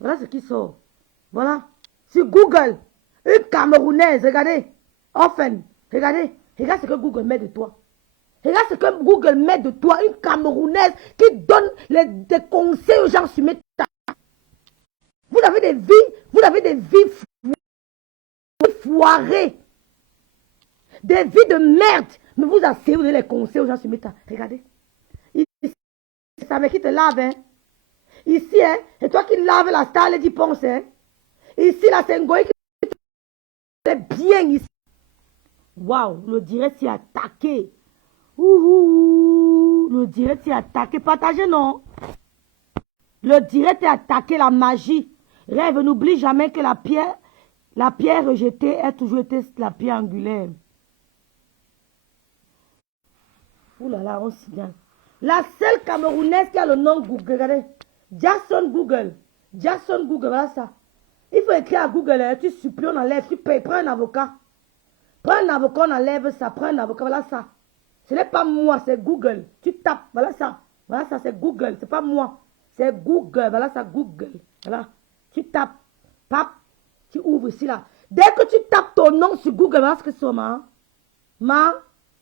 Voilà ce qui sort. Voilà. Sur Google. Une Camerounaise, regardez. Orphan. Regardez. Regarde ce que Google met de toi. Regarde ce que Google met de toi. Une Camerounaise qui donne des conseils aux gens sur Meta. Vous avez des vies foirées. Des vies de merde. Mais vous asseyez, vous donnez les conseils aux gens sur Meta. Regardez. C'est avec qui te lave, hein. Ici, hein, c'est toi qui laves la star, elle dit pense, hein. Ici, là, c'est un goy qui est bien ici. Waouh, le direct s'est attaqué. Ouh, le direct s'est attaqué. Partagez, non? Le direct est attaqué, la magie. Rêve, n'oublie jamais que la pierre rejetée a toujours été la pierre angulaire. Ouh là là, on signale. La seule Camerounaise qui a le nom Google, regardez. Jackson Google. Jackson Google, voilà ça. Il faut écrire à Google, hein, tu supplies, on enlève, tu payes, prends un avocat. Prends un avocat, on enlève ça, prends un avocat, voilà ça. Ce n'est pas moi, c'est Google. Tu tapes, voilà ça. Voilà ça, c'est Google, c'est pas moi. C'est Google, voilà ça, Google. Voilà. Tu tapes, pap, tu ouvres ici là. Dès que tu tapes ton nom sur Google, voilà ce que c'est, ma,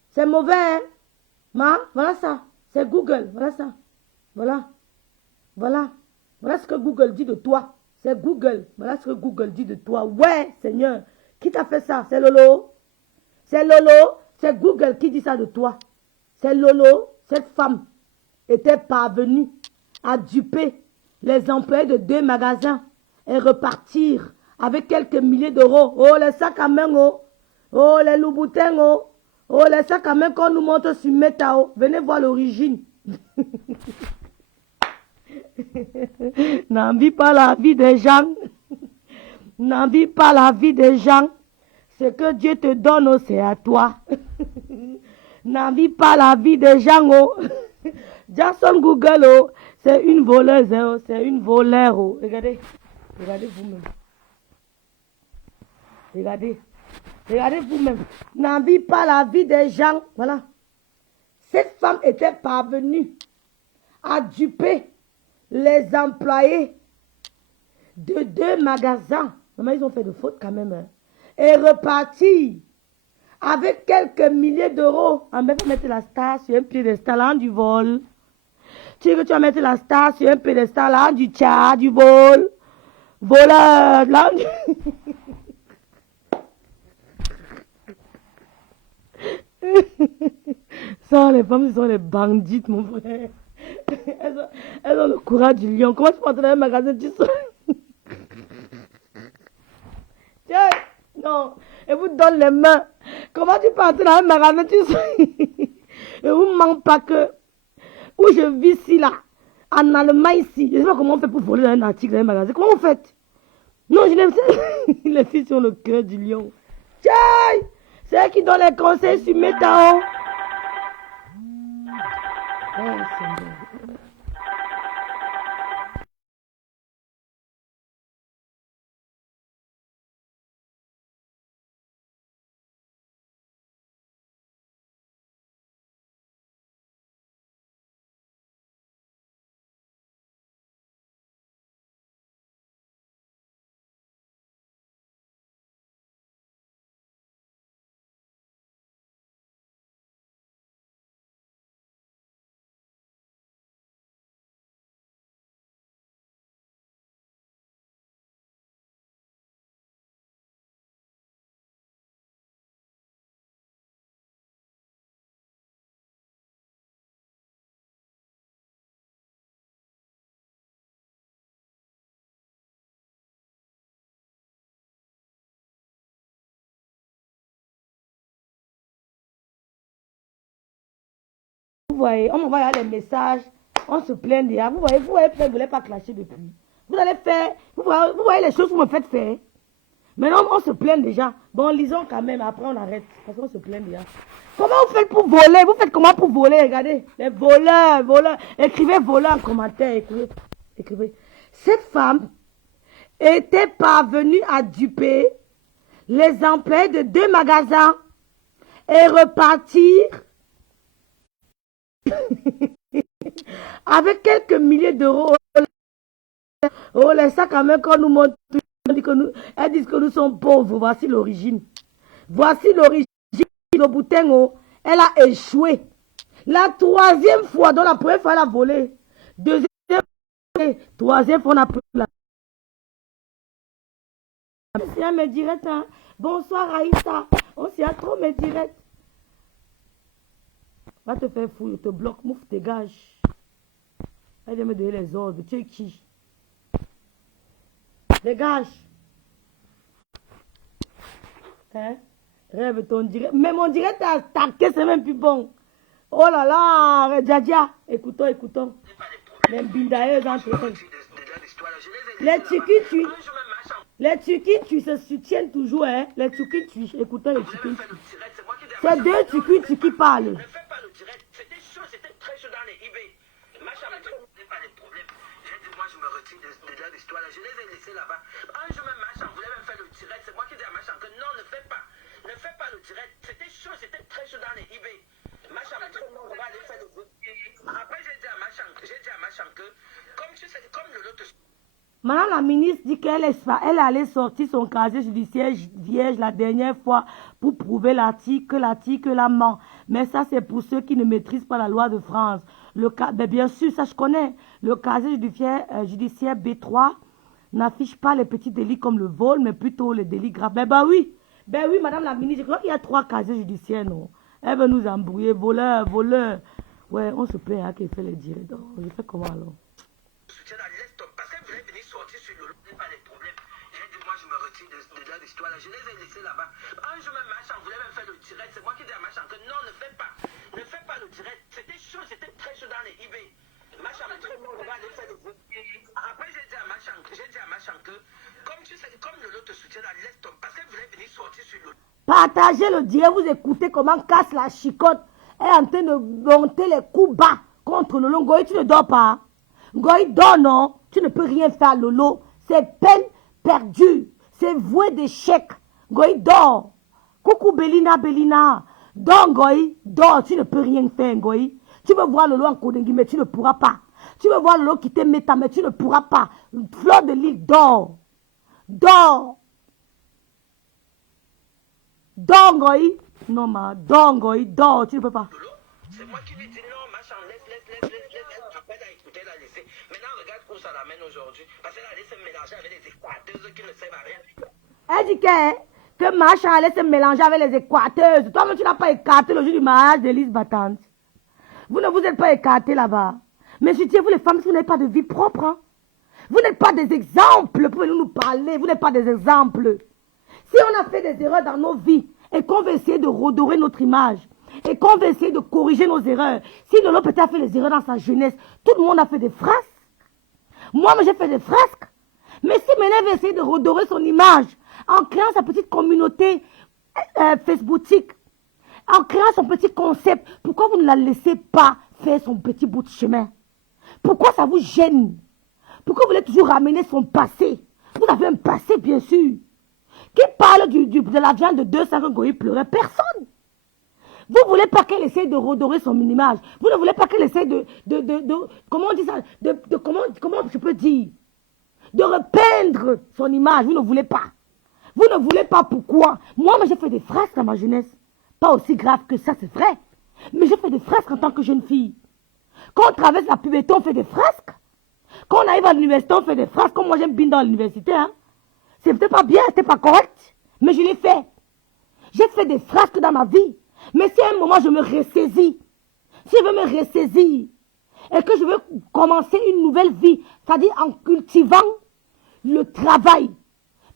c'est mauvais, hein. Voilà ça. C'est Google. Voilà ça. Voilà. Voilà. Voilà ce que Google dit de toi. C'est Google. Voilà ce que Google dit de toi. Ouais, Seigneur. Qui t'a fait ça? C'est Lolo. C'est Lolo. C'est Google qui dit ça de toi. C'est Lolo. Cette femme était parvenue à duper les employés de 2 magasins et repartir avec quelques milliers d'euros. Oh, les sacs à main, oh. Oh, les louboutins, oh. Oh, les sacs à main qu'on nous montre sur Meta, oh. Venez voir l'origine. N'envie pas la vie des gens. N'envie pas la vie des gens. Ce que Dieu te donne, oh, c'est à toi. N'envie pas la vie des gens, oh. Jackson Google, oh, c'est une voleuse, oh. C'est une voleur, oh. Regardez. Regardez vous-même. Regardez. Regardez vous-même. N'envie pas la vie des gens. Voilà. Cette femme était parvenue à duper les employés de 2 magasins. Maman, ils ont fait de fautes quand même. Hein. Et reparti avec quelques milliers d'euros. En même temps, mettre la star sur un piédestal en du vol. Tu veux que tu vas mettre la star sur un piédestal en du tcha, du vol. Voleur. Là, ça, les femmes, ce sont les bandites, mon frère. Elles ont le courage du lion. Comment tu peux entrer dans un magasin, tu sais? Tiens, non. Et vous donne les mains. Comment tu peux entrer dans un magasin, tu sais? Et vous ne mentez pas que où je vis ici, là, en Allemagne, ici. Je ne sais pas comment on fait pour voler un article dans un magasin. Comment on fait? Non, je n'aime pas. Les filles sont le cœur du lion. Tiens, c'est elles qui donnent les conseils sur Métao. Oh, Seigneur. voyez, on m'envoie les messages, on se plaint déjà. Vous voyez, vous ne voulez pas clasher depuis. Vous allez faire, vous voyez les choses que vous me faites faire. Maintenant, on se plaint déjà. Bon, lisons quand même, après on arrête. Parce qu'on se plaint déjà. Comment vous faites pour voler? Vous faites comment pour voler? Regardez, les voleurs. Écrivez voleur en commentaire, écrivez. Cette femme était parvenue à duper les employés de 2 magasins et repartir avec quelques milliers d'euros. Oh, les sacs à main qu'on nous montre, elles disent que nous sommes pauvres. Voici l'origine. Voici l'origine. Le boutin, elle a échoué. La 3e fois, donc la première fois, elle a volé. 2e fois, 3e fois, on a pris la. C'est un mes directs, hein. Bonsoir Raïssa. On s'y a trop mes directs. Va te faire fouiller, te bloque, mouf, dégage. Elle vient me donner les ordres. Tu es qui? Dégage. Hein? Rêve ton direct. Mais mon direct est attaqué, c'est même plus bon. Oh là là, Djadia. Écoutons. Les bindaïeuses entre elles. Les tchiki-tui. Les tchiki-tui se soutiennent toujours, hein. Les tchiki-tui. Écoutons les tchiki-tui. C'est 2 tchiki-tui qui parlent. Ne fais pas le direct. C'était chaud, c'était très chaud dans les eBay. Machin, mais pas de problème. J'ai dit, moi, je me retire de l'histoire là. Je les ai laissés là-bas. Un jour même, Machin voulait même faire le direct. C'est moi qui dis à Machin que non, ne fais pas. Ne fais pas le direct. C'était chaud, c'était très chaud dans les eBay. Machin, mais non, on va aller faire le direct. Après, j'ai dit à Machin que, comme tu sais, comme le lot. Madame la ministre dit qu'elle allait sortir son casier judiciaire vierge la dernière fois pour prouver l'article la ment. Mais ça, c'est pour ceux qui ne maîtrisent pas la loi de France. Ben bien sûr, ça je connais. Le casier judiciaire B3 n'affiche pas les petits délits comme le vol, mais plutôt les délits graves. Ben oui, madame la ministre, je crois qu'il y a 3 casiers judiciaires, non? Elle veut nous embrouiller, voleur. Ouais, on se plaint hein, qu'elle fait les directs. Oh, je fais comment alors? Je les ai laissés là-bas. Un jour même, Machin voulait même faire le direct. C'est moi qui dis à Machin que non, ne fais pas. Ne fais pas le direct. C'était chaud, c'était très chaud dans les eBay. Machin, mais non, on va aller faire le direct. Après, j'ai dit à Machin que, comme tu sais, comme le lot te soutient, laisse tomber. Parce qu'elle voulait venir sortir sur le. Partagez le direct, vous écoutez comment casse la chicotte. Elle est en train de monter les coups bas contre Lolo. Ngoï, tu ne dors pas. Ngoï, dors, non. Tu ne peux rien faire, Lolo. C'est peine perdue. C'est voué d'échec. Ngoï, dors. Coucou Belina. Dors, Ngoï. Dors. Tu ne peux rien faire, Ngoï. Tu veux voir Lolo en Kodengui, mais tu ne pourras pas. Tu veux voir Lolo quitter Meta, mais tu ne pourras pas. Fleur de l'île, dors. Dors. Dors, Ngoï. Non, ma. Dors, Ngoï. Dors. Tu ne peux pas. C'est moi qui lui dis non, Machin, laisse. Après, t'as écouté, elle a laissé. Maintenant, regarde où ça l'amène aujourd'hui. Parce qu'elle allait se mélanger avec les équateuses qui ne servent à rien. Elle dit que Machin allait se mélanger avec les équateuses. Toi-même, tu n'as pas écarté le jour du mariage d'Élise Battante. Vous ne vous êtes pas écarté là-bas. Mais je dis, vous les femmes, vous n'avez pas de vie propre. Hein? Vous n'êtes pas des exemples pour nous parler. Vous n'êtes pas des exemples. Si on a fait des erreurs dans nos vies et qu'on veut essayer de redorer notre image et qu'on veut essayer de corriger nos erreurs, si Lolo peut-être a fait des erreurs dans sa jeunesse, tout le monde a fait des frasques. Moi, j'ai fait des frasques. Mais si Ménel veut essayer de redorer son image en créant sa petite communauté Facebookique, en créant son petit concept, pourquoi vous ne la laissez pas faire son petit bout de chemin? Pourquoi ça vous gêne? Pourquoi vous voulez toujours ramener son passé? Vous avez un passé, bien sûr. Qui parle de la viande de 200 Ngoï pleurait? Personne. Vous ne voulez pas qu'elle essaye de redorer son image. Vous ne voulez pas qu'elle essaye comment on dit ça? Comment je peux dire? De repeindre son image. Vous ne voulez pas. Vous ne voulez pas pourquoi? Moi, j'ai fait des frasques dans ma jeunesse. Pas aussi grave que ça, c'est vrai. Mais j'ai fait des frasques en tant que jeune fille. Quand on traverse la puberté, on fait des frasques. Quand on arrive à l'université, on fait des frasques. Comme moi, j'aime bien dans l'université. Hein. C'est peut-être pas bien, c'était pas correct. Mais je l'ai fait. J'ai fait des frasques dans ma vie. Mais si à un moment, je me ressaisis, si je veux me ressaisir, et que je veux commencer une nouvelle vie, c'est-à-dire en cultivant le travail.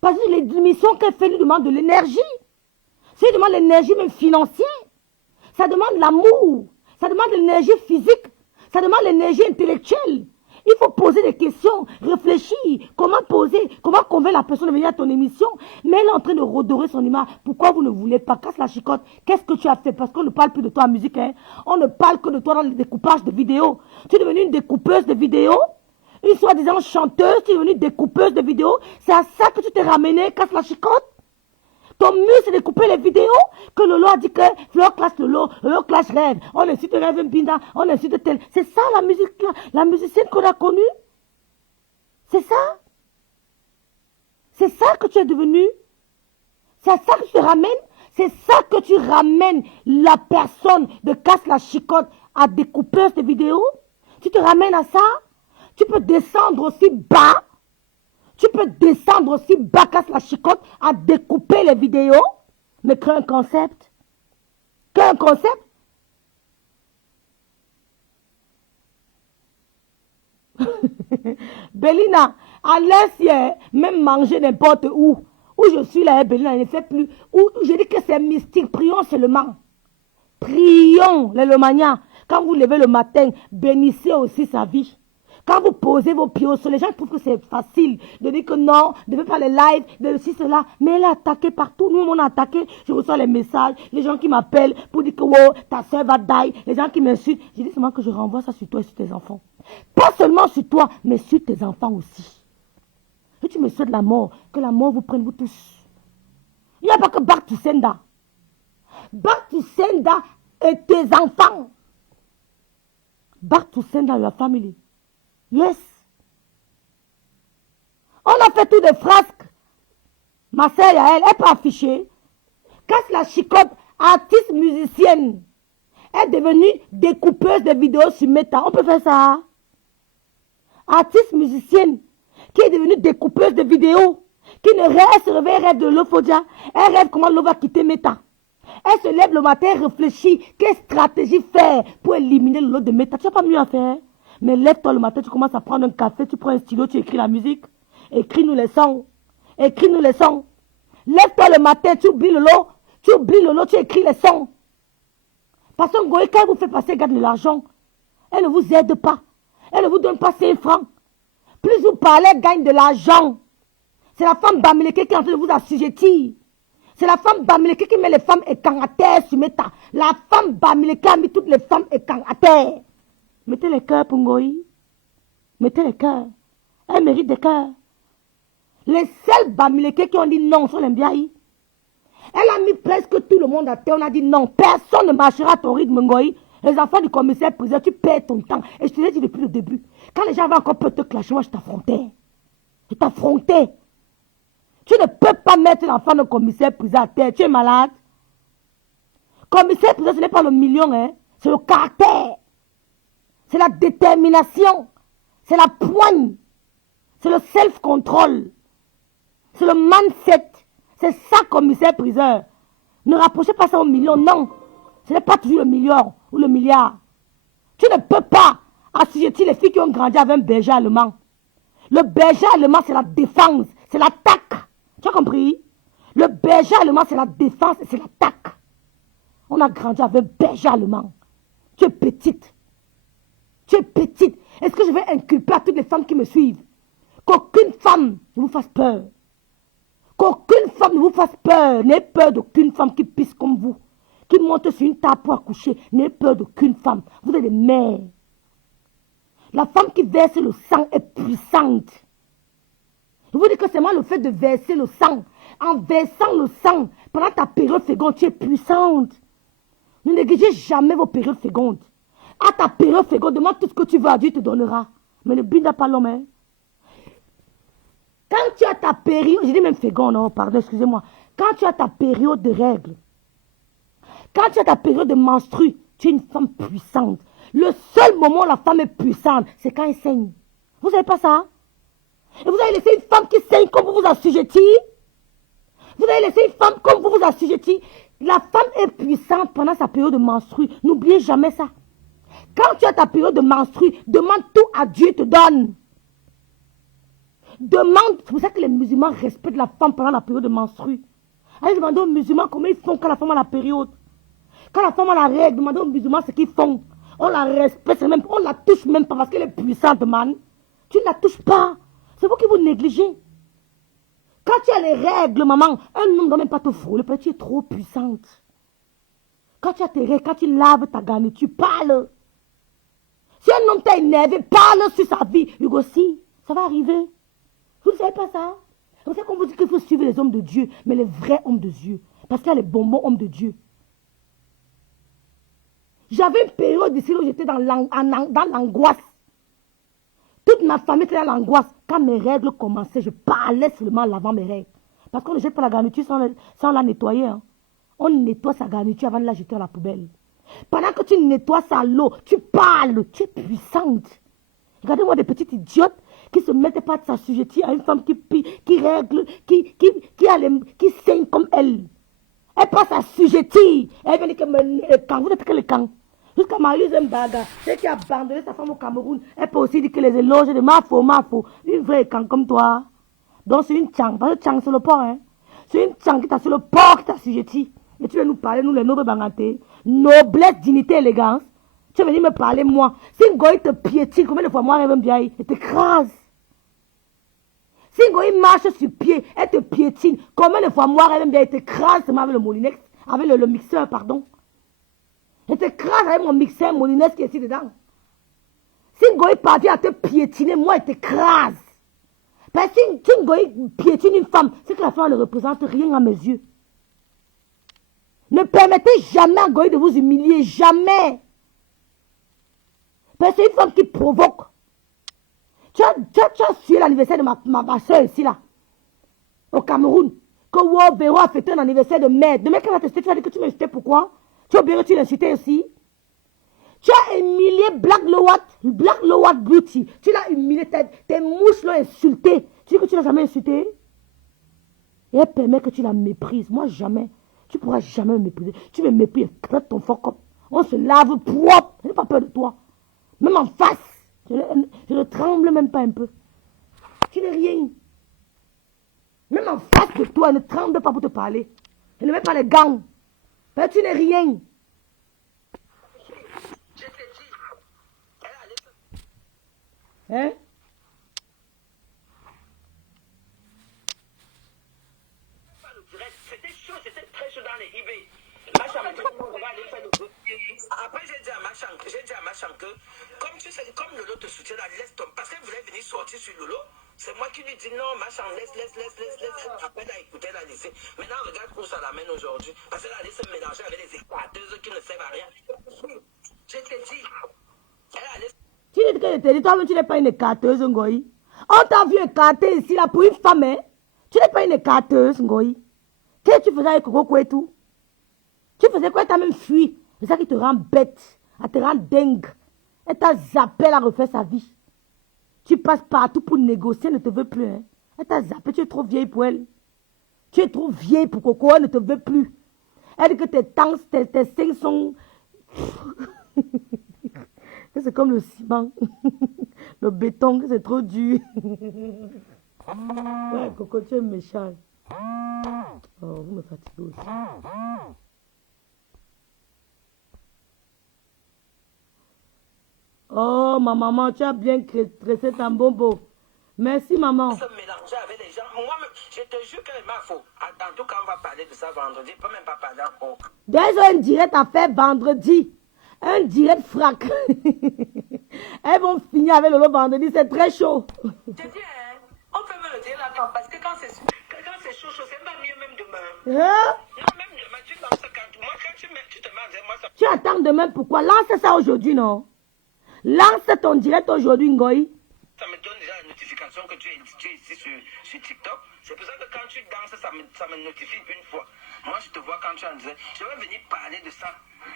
Parce que les missions qu'elle fait nous demandent de l'énergie. Ça demande l'énergie même financière. Ça demande l'amour. Ça demande de l'énergie physique. Ça demande de l'énergie intellectuelle. Il faut poser des questions, réfléchir, comment poser, comment convaincre la personne de venir à ton émission. Mais elle est en train de redorer son image. Pourquoi vous ne voulez pas? Casse la chicotte. Qu'est-ce que tu as fait? Parce qu'on ne parle plus de toi en musique. Hein? On ne parle que de toi dans le découpage de vidéos. Tu es devenue une découpeuse de vidéos. Une soi-disant chanteuse, tu es devenue découpeuse de vidéos. C'est à ça que tu t'es ramené, casse la chicotte. Ton mur, c'est de couper les vidéos que Lolo a dit que Fleur classe Lolo classe rêve. On incite Rêve Mbinda, on incite tel. C'est ça la musique, la musicienne qu'on a connue. C'est ça. C'est ça que tu es devenu. C'est à ça que tu te ramènes. C'est ça que tu ramènes la personne de casse la chicotte à découpeuse de vidéos. Tu te ramènes à ça. Tu peux descendre aussi bas. Tu peux descendre aussi bas, casse la chicotte, à découper les vidéos, mais crée un concept. Crée un concept. Bélina, à l'aise, même manger n'importe où je suis là, Bélina, ne fait plus. Où je dis que c'est mystique, prions seulement. Prions, les Lomania. Quand vous levez le matin, bénissez aussi sa vie. Quand vous posez vos pieds au sol, les gens trouvent que c'est facile de dire que non, de faire les lives, de ceci, cela. Mais elle est attaquée partout. Nous, on est attaqué. Je reçois les messages, les gens qui m'appellent pour dire que wow, ta soeur va die. Les gens qui m'insultent. Je dis seulement que je renvoie ça sur toi et sur tes enfants. Pas seulement sur toi, mais sur tes enfants aussi. Et tu me souhaites la mort, que la mort vous prenne vous tous. Il n'y a pas que Bartu Senda. Bartu Senda et tes enfants. Bartu Senda et la famille. Yes. On a fait tout des frasques. Ma soeur Yael, elle peut afficher. Casse la chicotte, artiste musicienne. Elle est devenue découpeuse de vidéos sur Meta. On peut faire ça. Artiste musicienne qui est devenue découpeuse de vidéos. Qui ne rêve, se réveille, rêve de Lofodia. Elle rêve comment l'eau va quitter Meta. Elle se lève le matin et réfléchit. Quelle stratégie faire pour éliminer le lot de Meta. Tu n'as pas mieux à faire. Mais lève-toi le matin, tu commences à prendre un café, tu prends un stylo, tu écris la musique. Écris-nous les sons. Écris-nous les sons. Lève-toi le matin, tu oublies le lot. Tu oublies le lot, tu écris les sons. Parce que Ngoï, quand elle vous fait passer, garde de l'argent. Elle ne vous aide pas. Elle ne vous donne pas 5 francs. Plus vous parlez, elle gagne de l'argent. C'est la femme Bamileke qui est en train de vous assujettir. C'est la femme Bamileke qui met les femmes écans à terre sur Meta. La femme Bamileke a mis toutes les femmes écans à terre. Mettez les cœurs pour Ngoï. Mettez les cœurs. Elle mérite des cœurs. Les seuls Bamileke qui ont dit non sont les Mbiaï. Elle a mis presque tout le monde à terre. On a dit non. Personne ne marchera à ton rythme, Ngoï. Les enfants du commissaire priseur, tu perds ton temps. Et je te l'ai dit depuis le début. Quand les gens avaient encore peur de te clasher, moi je t'affrontais. Je t'affrontais. Tu ne peux pas mettre l'enfant du commissaire priseur à terre. Tu es malade. Commissaire priseur, ce n'est pas le million, hein. C'est le caractère. C'est la détermination. C'est la poigne. C'est le self-control. C'est le mindset. C'est ça, commissaire priseur. Ne rapprochez pas ça au million, non. Ce n'est pas toujours le million ou le milliard. Tu ne peux pas assujettir les filles qui ont grandi avec un berger allemand. Le berger allemand, c'est la défense. C'est l'attaque. Tu as compris? Le berger allemand, c'est la défense et c'est l'attaque. On a grandi avec un berger allemand. Tu es petite. Tu es petite. Est-ce que je vais inculper à toutes les femmes qui me suivent qu'aucune femme ne vous fasse peur? Qu'aucune femme ne vous fasse peur. N'ayez peur d'aucune femme qui pisse comme vous, qui monte sur une table pour accoucher. N'ayez peur d'aucune femme. Vous êtes des mères. La femme qui verse le sang est puissante. Je vous dis que c'est moi le fait de verser le sang. En versant le sang, pendant ta période féconde, tu es puissante. Ne négligez jamais vos périodes fécondes. À ta période féconde, demande tout ce que tu veux à Dieu, te donnera. Mais ne binda pas l'homme. Hein? Quand tu as ta période, je dis même féconde, non, pardon, excusez-moi. Quand tu as ta période de règles, quand tu as ta période de menstrue, tu es une femme puissante. Le seul moment où la femme est puissante, c'est quand elle saigne. Vous savez pas ça? Et vous avez laissé une femme qui saigne comme vous vous assujettir? Vous avez laissé une femme comme vous vous assujettir? La femme est puissante pendant sa période de menstrue. N'oubliez jamais ça. Quand tu as ta période de menstrue, demande tout à Dieu, te donne. Demande, c'est pour ça que les musulmans respectent la femme pendant la période de menstrue. Allez demander aux musulmans comment ils font quand la femme a la période. Quand la femme a la règle, demandez aux musulmans ce qu'ils font. on la respecte même, on la touche même pas parce qu'elle est puissante, man. Tu ne la touches pas. C'est vous qui vous négligez. Quand tu as les règles, maman, un homme ne doit même pas te frôler parce que tu es trop puissante. Quand tu as tes règles, quand tu laves ta garniture, tu parles. Si un homme t'a énervé, parle sur sa vie. Hugo, si, ça va arriver. Vous ne savez pas ça? C'est pour ça qu'on vous dit qu'il faut suivre les hommes de Dieu, mais les vrais hommes de Dieu. Parce qu'il y a les bonbons hommes de Dieu. J'avais une période ici où j'étais dans l'angoisse. Toute ma famille était dans l'angoisse. Quand mes règles commençaient, je parlais seulement avant mes règles. Parce qu'on ne jette pas la garniture sans la nettoyer. Hein. On nettoie sa garniture avant de la jeter à la poubelle. Pendant que tu nettoies ça à l'eau, tu parles, tu es puissante. Regardez-moi des petites idiotes qui se mettent pas de s'assujettir à une femme qui règle, qui saigne comme elle. Elle passe s'assujettir. Elle vient dire que le camp, vous n'êtes que le camp. Jusqu'à Marie-Lise Mbaga, celle qui a abandonné sa femme au Cameroun, elle peut aussi dire que les éloges de Mafo, une vraie camp comme toi. Donc c'est une tchang, parce que tchang c'est le port. Hein. C'est une tchang qui t'a sur le port qui t'a assujetti. Et tu veux nous parler, nous les nobles bangantés, noblesse, dignité, élégance. Tu veux venir me parler, moi. Si une goï te piétine, combien de fois moi, elle va me bien, elle t'écrase. Si une goï marche sur pied, elle te piétine, combien de fois moi, elle va me bien, elle t'écrase avec le molinex, avec le mixeur, pardon. Elle t'écrase avec mon mixeur molinex qui est ici dedans. Si une goï parvient à te piétiner, moi, elle t'écrase. Parce que si une goï piétine une femme, c'est que la femme ne représente rien à mes yeux. Ne permettez jamais à Goï de vous humilier, jamais. Parce que c'est une femme qui provoque. Tu as suivi l'anniversaire de ma soeur ici, là, au Cameroun. Que Wobero a fêté un anniversaire de merde. Demain, quand elle va tester, tu vas dire que tu m'as insulté, pourquoi? Tu as oublié que tu l'as insulté aussi. Tu as humilié Black Lowat Beauty. Tu l'as humilié, tes mouches l'ont insulté. Tu dis que tu l'as jamais insulté? Et elle permet que tu la méprises. Moi, jamais. Tu ne pourras jamais me mépriser. Tu me méprises, traite ton fuck up. On se lave propre. Je n'ai pas peur de toi. Même en face. Je ne tremble même pas un peu. Tu n'es rien. Même en face de toi, ne tremble pas pour te parler. Je ne mets pas les gants. Mais tu n'es rien. Je t'ai dit. Hein? C'était chaud, c'était très chaud dans les eBay. Après, j'ai dit à Machan que, comme tu sais, comme Lolo te soutient, là, laisse tomber. Parce qu'elle voulait venir sortir sur Lolo. C'est moi qui lui dis non, Machan, laisse. Après, elle a écouté, elle a laissé. Maintenant, regarde où ça l'amène aujourd'hui. Parce qu'elle a laissé se mélanger avec les équateuses qui ne servent à rien. Je t'ai dit. Elle a laissé. Tu dis que je t'ai dit, toi-même, tu n'es pas une écarteuse, Ngoï. On t'a vu écarter ici, là, pour une femme, hein? Tu n'es pas une écarteuse, Ngoï. Qu'est-ce que tu faisais avec Coco et tout? Tu faisais quoi? Tu as même fui. C'est ça qui te rend bête. Elle te rend dingue. Elle t'a zappé, elle a refait sa vie. Tu passes partout pour négocier, elle ne te veut plus. Hein? Elle t'a zappé, tu es trop vieille pour elle. Tu es trop vieille pour Coco, elle ne te veut plus. Elle dit que tes tangs, tes seins sont... C'est comme le ciment. Le béton, c'est trop dur. Ouais, Coco, tu es méchant. Oh, vous me fatiguez aussi. Oh, ma maman, tu as bien tressé ta bombo. Merci, maman. Se mélanger avec les gens. Moi-même, je te jure qu'elle m'a faux. En tout cas, on va parler de ça vendredi. On ne peut même pas parler encore. Déjà, un direct à faire vendredi. Un direct frac. Elles vont finir avec le lot vendredi, c'est très chaud. Je dis, hein, on peut me le dire là, parce que quand c'est chaud, c'est pas mieux même demain. Hein? Non, même demain, tu lances quand moi, quand tu te mets, moi, ça... Tu attends demain pourquoi? Lance ça aujourd'hui, non? Lance ton direct aujourd'hui, Ngoï. Ça me donne déjà la notification que tu es ici sur TikTok. C'est pour ça que quand tu danses, ça me notifie une fois. Moi, je te vois quand tu en disais, je vais venir parler de ça.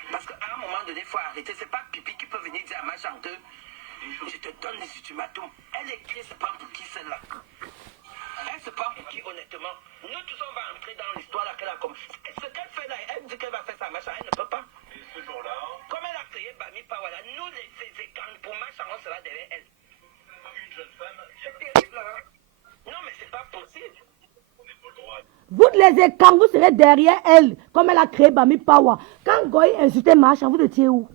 Parce qu'à un moment donné, il faut arrêter. C'est pas Pipi qui peut venir dire à ma chanteuse, je te donne des ultimatums. Elle écrit, c'est pas pour qui celle-là. Elle, c'est pas pour qui, honnêtement. Nous tous, on va entrer dans l'histoire qu'elle a comme. Ce qu'elle fait là, elle dit qu'elle va faire ça, machin, elle ne peut pas. Comme elle a créé Bami Pawala, nous, ces écrans, pour machin, on sera derrière elle. Une jeune femme. C'est terrible, hein? Non, mais c'est pas possible. Vous les écarts, vous serez derrière elle, comme elle a créé Bami Power. Quand Goy insultait Machan, vous étiez où?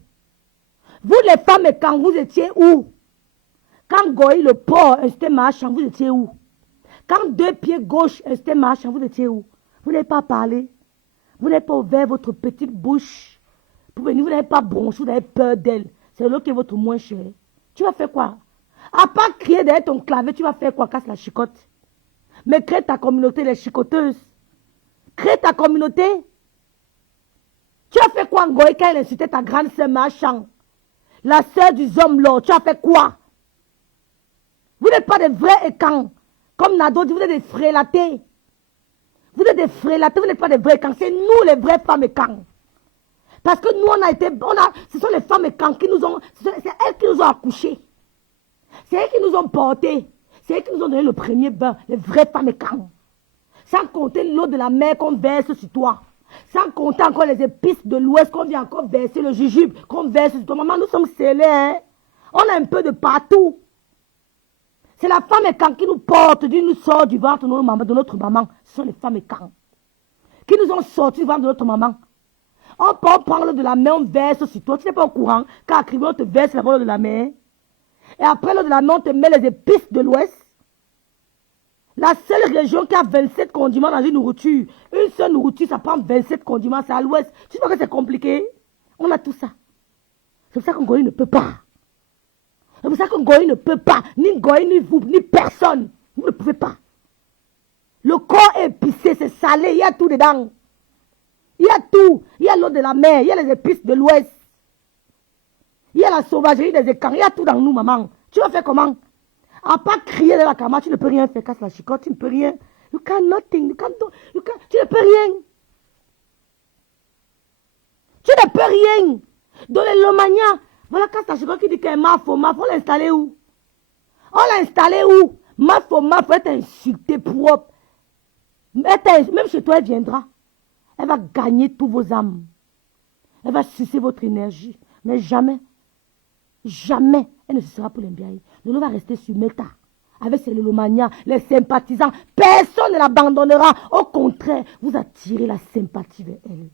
Vous les femmes, quand vous étiez où? Quand Goï le port, c'était marchand, vous étiez où? Quand deux pieds gauche, c'était marchand, vous étiez où? Vous n'avez pas parlé. Vous n'avez pas ouvert votre petite bouche. Pour venir, vous n'avez pas bronché, vous avez peur d'elle. C'est l'autre qui est votre moins cher. Tu vas faire quoi? À part crier derrière ton clavier, tu vas faire quoi? Casse la chicotte. Mais crée ta communauté, les chicoteuses. Crée ta communauté. Tu as fait quoi, Ngoï, quand elle insultait ta grande sœur marchand? La sœur du homme là, tu as fait quoi? Vous n'êtes pas des vrais écans. Comme Nado dit, vous êtes des frélatés. Vous êtes des frélatés, vous n'êtes pas des vrais écans. C'est nous les vraies femmes écans. Parce que nous, ce sont les femmes écans qui nous ont, c'est elles qui nous ont accouchés. C'est elles qui nous ont portés. C'est elles qui nous ont donné le premier bain, les vraies femmes écans. Sans compter l'eau de la mer qu'on verse sur toi. Sans compter encore les épices de l'ouest qu'on vient encore verser, le jujube qu'on verse sur toi. Maman, nous sommes scellés, hein? On a un peu de partout. C'est la femme écan qui nous porte, qui nous sort du ventre de notre maman. Ce sont les femmes écan qui nous ont sorti du ventre de notre maman. On prend l'eau de la mer, on verse sur toi. Tu n'es pas au courant. Quand on te verse l'eau de la mer. Et après l'eau de la mer, on te met les épices de l'ouest. La seule région qui a 27 condiments dans une nourriture. Une seule nourriture, ça prend 27 condiments. C'est à l'ouest. Tu vois que c'est compliqué? On a tout ça. C'est pour ça qu'un Goï ne peut pas. C'est pour ça qu'un Goï ne peut pas. Ni Goï, ni vous, ni personne. Vous ne pouvez pas. Le corps est épicé, c'est salé. Il y a tout dedans. Il y a tout. Il y a l'eau de la mer. Il y a les épices de l'ouest. Il y a la sauvagerie des écans. Il y a tout dans nous, maman. Tu vas faire comment? À part crier de la caméra, tu ne peux rien faire. Casse la chicotte, tu ne peux rien. You can nothing. Tu ne peux rien. Tu ne peux rien. Dans les Lomania, voilà, casse la chicotte qui dit qu'elle m'a faux. On l'a installé où? On l'a installé où? Ma faux, être insultée propre. Même chez toi, elle viendra. Elle va gagner tous vos âmes. Elle va sucer votre énergie. Mais jamais, jamais, elle ne sera pour l'Mbiaï. Lolo va rester sur Meta. Avec ses Lolomania, les sympathisants. Personne ne l'abandonnera. Au contraire, vous attirez la sympathie vers elle.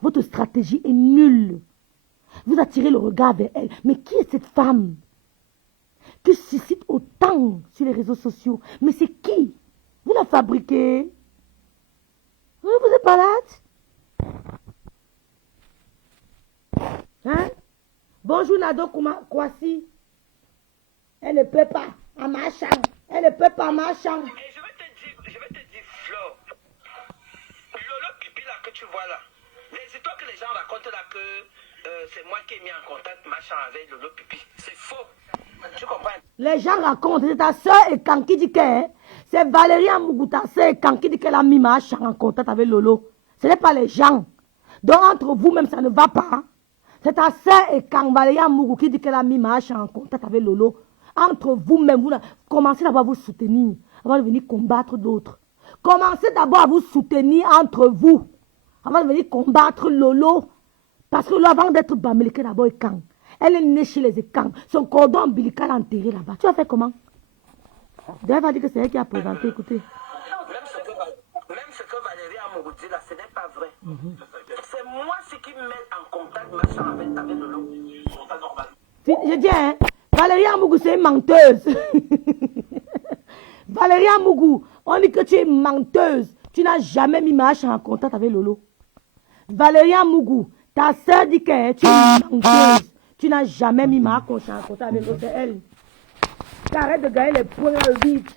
Votre stratégie est nulle. Vous attirez le regard vers elle. Mais qui est cette femme qui suscite autant sur les réseaux sociaux? Mais c'est qui? Vous la fabriquez? Vous êtes malade? Hein? Bonjour Nado Kwasi. Elle ne peut pas en marchant. Elle ne peut pas en marchant. Et je vais te dire, Flo. Lolo Pipi là que tu vois là. Les histoires que les gens racontent là que c'est moi qui ai mis en contact machin avec Lolo Pipi. C'est faux. Tu comprends? Les gens racontent. C'est ta soeur et quand qui dit que c'est Valérie Amougou, ta soeur et quand qui dit qu'elle a mis machin en contact avec Lolo. Ce n'est pas les gens. Donc entre vous-même, ça ne va pas. C'est ta soeur et quand Valérie Amougou qui dit qu'elle a mis machin en contact avec Lolo. Entre vous-même, vous commencez d'abord à vous soutenir avant de venir combattre d'autres. Commencez d'abord à vous soutenir entre vous avant de venir combattre Lolo. Parce que Lolo, avant d'être Bamileke, d'abord Ekang. Elle est née chez les Ekang. Son cordon ombilical enterré là-bas. Tu as fait comment? D'ailleurs, va dire que c'est elle qui a présenté. Écoutez. Même ce que Valérie Amougou dit là, ce n'est pas vrai. C'est moi ce qui me met en contact machin avec Lolo. C'est pas normal. Je dis, hein, Valérie Amougou, c'est une menteuse. Valérie Amougou, on dit que tu es une menteuse. Tu n'as jamais mis machin en contact avec Lolo. Valérie Amougou, ta soeur dit que tu es une menteuse. Tu n'as jamais mis machin en contact avec Lolo. C'est elle. Tu arrêtes de gagner les points dans le vide.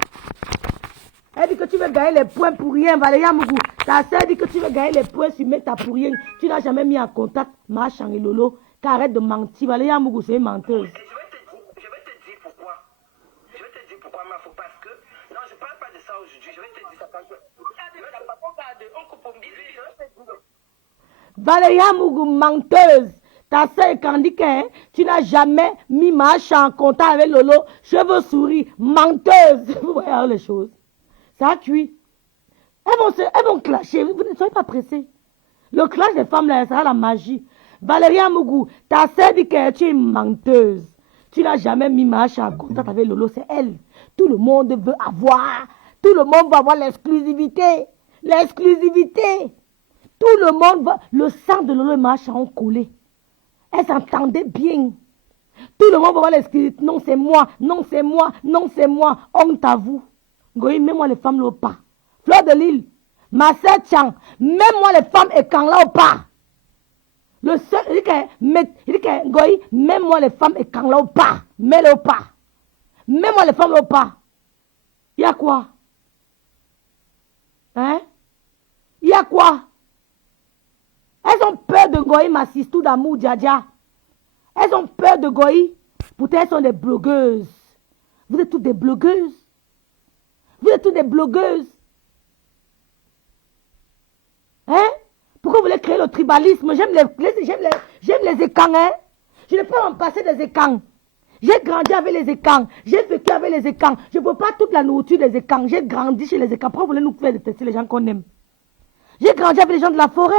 Elle dit que tu veux gagner les points pour rien, Valérie Amougou. Ta soeur dit que tu veux gagner les points sur Meta pour rien. Tu n'as jamais mis en contact machin et Lolo. Arrête de mentir. Valérie Amougou, c'est une menteuse. Je vais te dire pourquoi. Je vais te dire pourquoi, Mafo, parce que... Non, je ne parle pas de ça aujourd'hui. Je vais te dire ça parce que... Valérie Amougou, menteuse. Ta soeur Candique, tu n'as jamais mis machin en contact avec Lolo. Cheveux souris, menteuse. Vous voyez les choses. Ça a cuit. Elles vont clasher. Vous ne soyez pas pressés. Le clash des femmes, là, ça sera la magie. Valérie Amougou, ta soeur dit que tu es une menteuse. Tu n'as jamais mis machin en contact avec Lolo, c'est elle. Tout le monde veut avoir. Tout le monde veut avoir l'exclusivité. L'exclusivité. Tout le monde veut. Le sang de Lolo et machin ont collé. Elles s'entendaient bien. Tout le monde va voir les scripts. Non, c'est moi. Non, c'est moi. Non, c'est moi. Honte à vous. Goyi, mets-moi les femmes là au pas. Fleur de Lille. Ma soeur Tchang. Mets-moi les femmes et quand là au pas. Le seul, il dit que Goyi, mets-moi les femmes et quand là au pas. Mets-les au pas. Mets-moi les femmes là au pas. Il y a quoi? Hein? Il y a quoi? Elles ont peur de Goyi, ma sistou d'amour, Djadja. Elles ont peur de Goyi. Pourtant, elles sont des blogueuses. Vous êtes toutes des blogueuses. Vous êtes toutes des blogueuses. Hein? Pourquoi vous voulez créer le tribalisme? J'aime les écans, hein? Je ne peux pas m'en passer des écans. J'ai grandi avec les écans. J'ai vécu avec les écans. Je ne veux pas toute la nourriture des écans. J'ai grandi chez les écans. Pourquoi vous voulez nous faire détester les gens qu'on aime? J'ai grandi avec les gens de la forêt.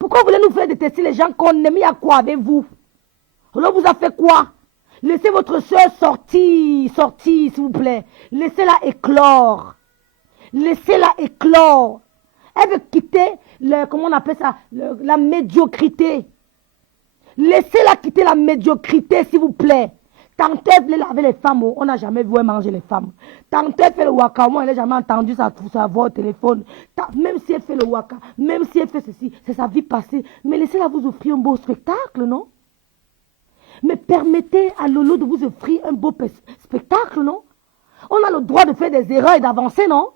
Pourquoi vous voulez nous faire détester les gens qu'on aime? Il y a quoi avec vous? Alors vous a fait quoi? Laissez votre soeur sortir, s'il vous plaît. Laissez-la éclore. Laissez-la éclore. Elle veut quitter, comment on appelle ça, la médiocrité. Laissez-la quitter la médiocrité, s'il vous plaît. Tantôt, elle voulait laver les femmes, on n'a jamais vu elle manger les femmes. Tantôt, elle fait le waka, moi, elle n'a jamais entendu sa voix au téléphone. Même si elle fait le waka, même si elle fait ceci, c'est sa vie passée. Mais laissez-la vous offrir un beau spectacle, non? Mais permettez à Lolo de vous offrir un beau spectacle, non? On a le droit de faire des erreurs et d'avancer, non?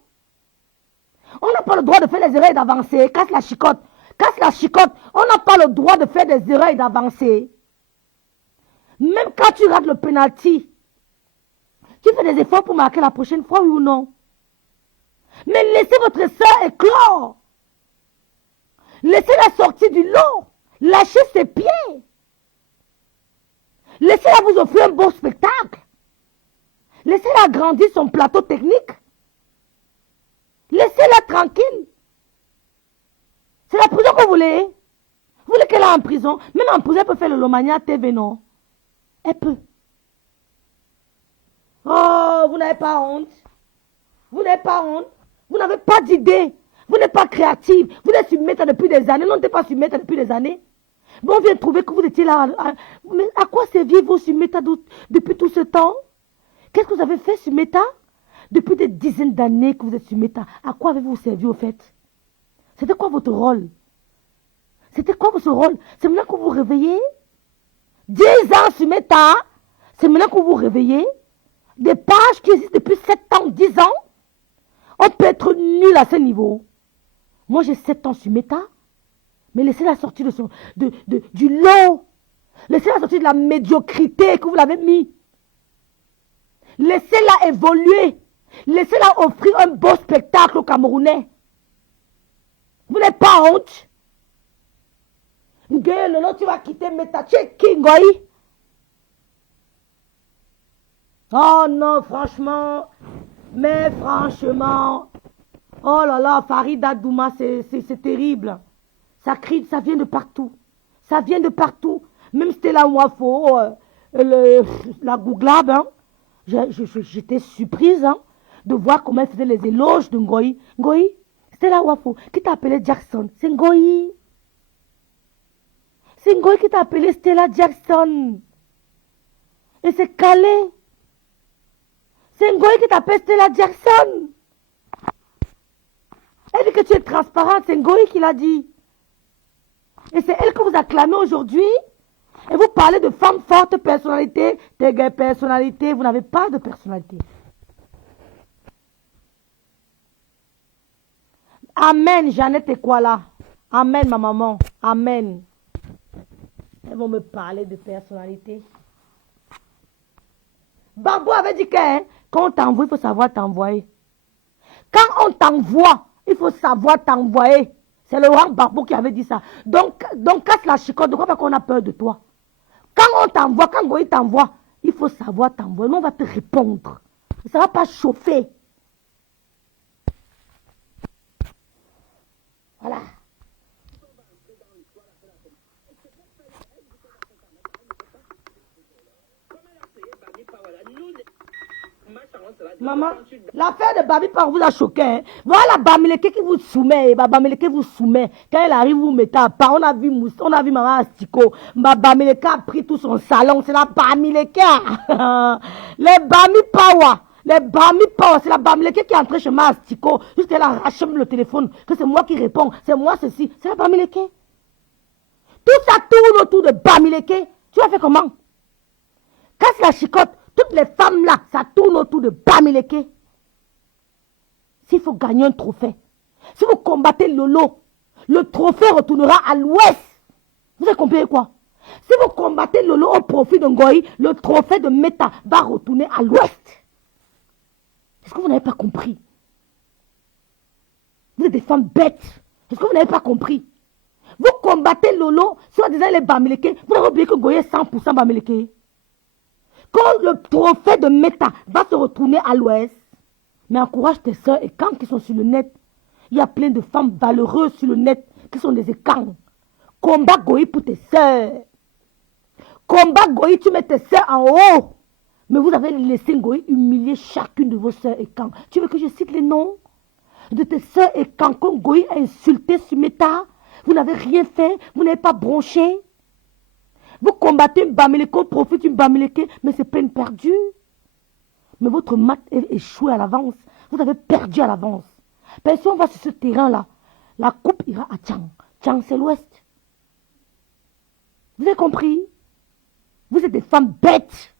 On n'a pas le droit de faire des erreurs et d'avancer. Casse la chicotte. Casse la chicotte. On n'a pas le droit de faire des erreurs et d'avancer. Même quand tu rates le penalty, tu fais des efforts pour marquer la prochaine fois, oui ou non? Mais laissez votre soeur éclore. Laissez-la sortir du lot. Lâchez ses pieds. Laissez-la vous offrir un beau spectacle. Laissez-la agrandir son plateau technique. Laissez-la tranquille. C'est la prison que vous voulez. Vous voulez qu'elle aille en prison. Même en prison, elle peut faire le Lomania TV, non? Elle peut. Oh, vous n'avez pas honte. Vous n'avez pas honte. Vous n'avez pas d'idée. Vous n'êtes pas créative. Vous êtes sur Meta depuis des années. Non, vous n'êtes pas sur Meta depuis des années. Bon, on vient de trouver que vous étiez là. Mais à quoi serviez-vous sur Meta depuis tout ce temps? Qu'est-ce que vous avez fait sur Meta? Depuis des dizaines d'années que vous êtes sur Meta. À quoi avez-vous servi au fait? C'était quoi votre rôle? C'était quoi votre rôle? C'est maintenant que vous vous réveillez? 10 ans sur Meta. C'est maintenant que vous vous réveillez? Des pages qui existent depuis 7 ans, 10 ans. On peut être nul à ce niveau. Moi, j'ai 7 ans sur Meta. Mais laissez-la sortir du lot. Laissez-la sortir de la médiocrité que vous l'avez mis. Laissez-la évoluer. Laissez-la offrir un beau spectacle aux Camerounais. Vous n'avez pas honte? Lolo, tu vas quitter Meta. Tu es qui, Ngoyi? Oh non, franchement. Mais franchement. Oh là là, Farida Douma, c'est terrible. Ça crie, ça vient de partout. Ça vient de partout. Même Stella Mwafo, la Googlab, hein, j'étais surprise hein, de voir comment elle faisait les éloges de Ngoyi. Ngoyi, Stella Wafo, qui t'a appelé Jackson? C'est Ngoyi. C'est Ngoyi qui t'a appelé Stella Jackson. Et c'est calé. C'est Ngoyi qui t'appelle Stella Jackson. Elle dit que tu es transparente. C'est Ngoyi qui l'a dit. Et c'est elle que vous acclamez aujourd'hui. Et vous parlez de femmes fortes, personnalité, des personnalités. Vous n'avez pas de personnalité. Amen, Jeannette et quoi là? Amen, ma maman. Amen. Elles vont me parler de personnalité. Babo avait dit que hein, quand on t'envoie, il faut savoir t'envoyer. Quand on t'envoie, il faut savoir t'envoyer. C'est le rang Babo qui avait dit ça. Donc casse la chicotte. De quoi qu'on a peur de toi? Quand on t'envoie, quand Ngoyi t'envoie, il faut savoir t'envoyer. Nous, on va te répondre. Ça ne va pas chauffer. Voilà. Maman, l'affaire de Babi Power vous a choqué. Hein? Voilà Bamileke qui vous soumet. Bamileke vous soumet. Quand elle arrive, vous mettez à part. On a vu Maman Astiko. Bamileke a pris tout son salon. C'est la Bamileke. Les Bami Power. Les Bami Power. C'est la Bamileke qui est entrée chez Maman Astiko. Juste elle arrache le téléphone. Que c'est moi qui réponds. C'est moi ceci. C'est la Bamileke. Tout ça tourne autour de Bamileke. Tu as fait comment? Casse la chicotte. Toutes les femmes là, ça tourne autour de Bamileke. S'il faut gagner un trophée, si vous combattez Lolo, le trophée retournera à l'ouest. Vous avez compris quoi? Si vous combattez Lolo au profit de Ngoï, le trophée de Meta va retourner à l'ouest. Est-ce que vous n'avez pas compris? Vous êtes des femmes bêtes. Est-ce que vous n'avez pas compris? Vous combattez Lolo, soit disant les Bamileke, vous n'avez oublié que Ngoï est 100% Bamileke. Quand le trophée de Meta va se retourner à l'ouest, mais encourage tes soeurs et quand qui sont sur le net. Il y a plein de femmes valeureuses sur le net qui sont des écans. Combat Goï pour tes soeurs. Combat Goï, tu mets tes soeurs en haut. Mais vous avez laissé Goï humilier chacune de vos soeurs et quand. Tu veux que je cite les noms de tes soeurs et quand Goï a insulté sur Meta? Vous n'avez rien fait, vous n'avez pas bronché. Vous combattez une Bamileke, profite une Bamileke, mais c'est peine perdue. Mais votre match est échoué à l'avance. Vous avez perdu à l'avance. Si on va sur ce terrain-là, la coupe ira à Tchang. Tchang, c'est l'ouest. Vous avez compris? Vous êtes des femmes bêtes.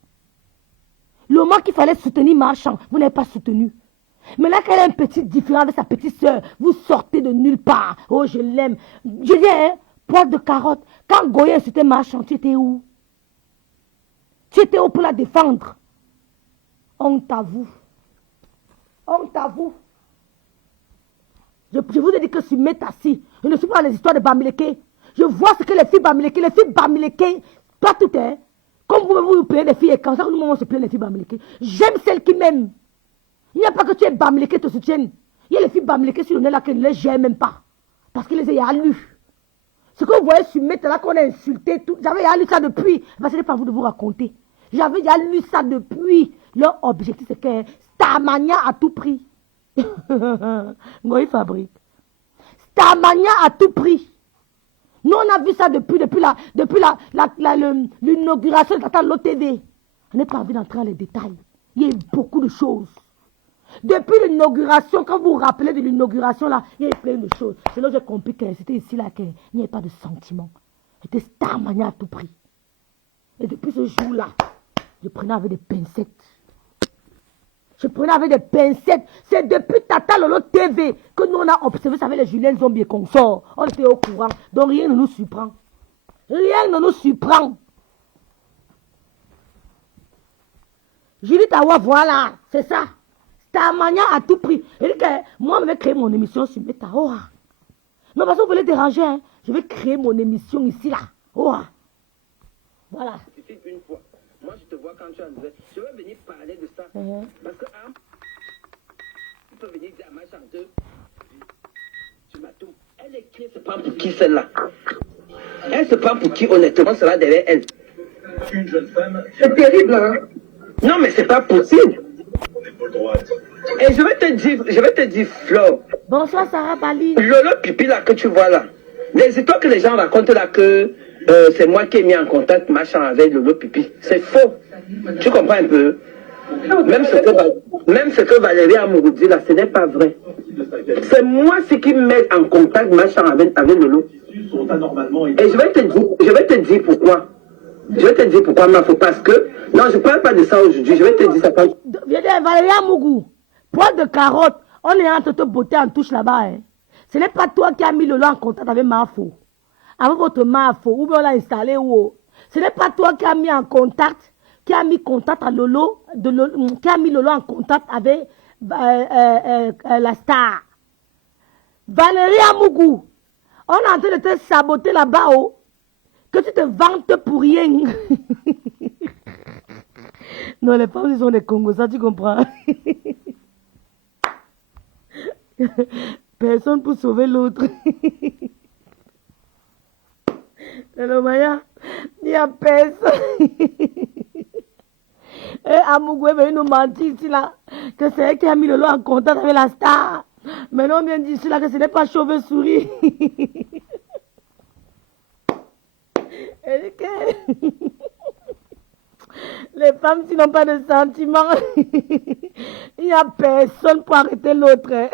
Le moment qu'il fallait soutenir Marchand, vous n'avez pas soutenu. Mais là, qu'elle a une petite différence avec sa petite soeur, vous sortez de nulle part. Oh, je l'aime. Je dis, hein, poil de carotte. Quand Goya c'était Marchand, tu étais où? Tu étais où pour la défendre? Honte à vous. Honte à vous. Je vous ai dit que je suis métassi. Je ne suis pas dans les histoires de Bamileke. Je vois ce que les filles Bamileke, pas tout est. Comme vous plaignez les filles, et quand ça, nous, on se plaint les filles Bamileke. J'aime celles qui m'aiment. Il n'y a pas que tu es Bamileke te soutiennent. Il y a les filles Bamileke sur le nez là qui ne les gèrent même pas. Parce qu'ils les ont lus. Ce que vous voyez sur Meta là qu'on a insulté, j'avais lu ça depuis. Ce n'est pas à vous de vous raconter. J'avais déjà lu ça depuis. Leur objectif c'est que Starmania à tout prix. Moi, il fabrique. Starmania à tout prix. Nous, on a vu ça depuis l'inauguration de Tata LOTV. On n'est pas envie d'entrer dans les détails. Il y a eu beaucoup de choses. Depuis l'inauguration, quand vous vous rappelez de l'inauguration, là, il y a eu plein de choses. C'est là que j'ai compris que c'était ici, là, qu'il n'y avait pas de sentiment. C'était Starmania à tout prix. Et depuis ce jour-là, je prenais avec des pincettes. C'est depuis Tata Lolo TV que nous, on a observé, ça fait les Julien Zombie et consorts. On était au courant. Donc rien ne nous surprend. Rien ne nous surprend. Julie Tawa, voilà, c'est ça. Starmania à tout prix. Et que moi, je vais créer mon émission sur Meta. Oh. Non, parce que vous voulez déranger, hein. Je vais créer mon émission ici, là. Oh. Voilà. Une fois. Moi, je te vois quand tu es en direct. Je vais venir parler de ça. Parce que, hein, tu peux venir dire à ma chanteuse, tu m'as tout. Elle écrit, c'est pas pour qui celle-là. Elle se prend pour qui, honnêtement, cela derrière elle. Une jeune femme. C'est terrible, hein. Non, mais c'est pas possible. Et je vais te dire, Flo. Bonsoir, Sarah Bali. Lolo Pipi, là, que tu vois là. Les histoires que les gens racontent là, que c'est moi qui ai mis en contact machin avec Lolo Pipi. C'est faux. Tu comprends un peu? Même ce que Valérie Amourou dit là, ce n'est pas vrai. C'est moi qui mets en contact machin avec Lolo. Et je vais te dire pourquoi. Je vais te dire pourquoi, Mafo, parce que... Non, je ne parle pas de ça aujourd'hui, je vais te dire ça quand... Valérie Amougou, poil de carotte, on est en train de te botter en touche là-bas. Hein. Ce n'est pas toi qui as mis Lolo en contact avec Mafo. Avec votre Mafo, ou bien on l'a installé où. Ce n'est pas toi qui as mis en contact, qui a mis contact à Lolo, qui a mis Lolo en contact avec la star. Valérie Amougou, on est en train de te saboter là-bas, oh. Que tu te vantes pour rien. Non, les femmes, ils sont des Congos, ça tu comprends. Personne pour sauver l'autre. Le Maya, il n'y a personne. Et Amougou est venu nous mentir ici là, que c'est elle qui a mis le lot en contact avec la star. Maintenant on vient dire ici là que ce n'est pas chauve-souris. Et que les femmes qui n'ont pas de sentiments, il n'y a personne pour arrêter l'autre.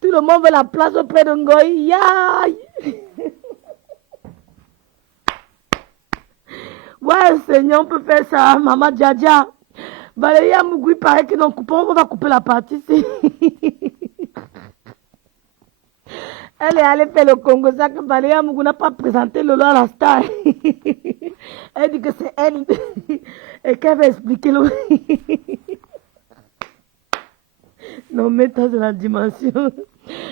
Tout le monde veut la place auprès de Ngoï. Yaï. Ouais, Seigneur, on peut faire ça, Maman Djadja. Valérie Amougou, il paraît que non, on va couper la partie. Elle est allée faire le Congo, ça que Valérie Amougou n'a pas présenté le lot à la star. Elle dit que c'est elle. Et qu'elle va expliquer le. Non, mais ça, c'est la dimension.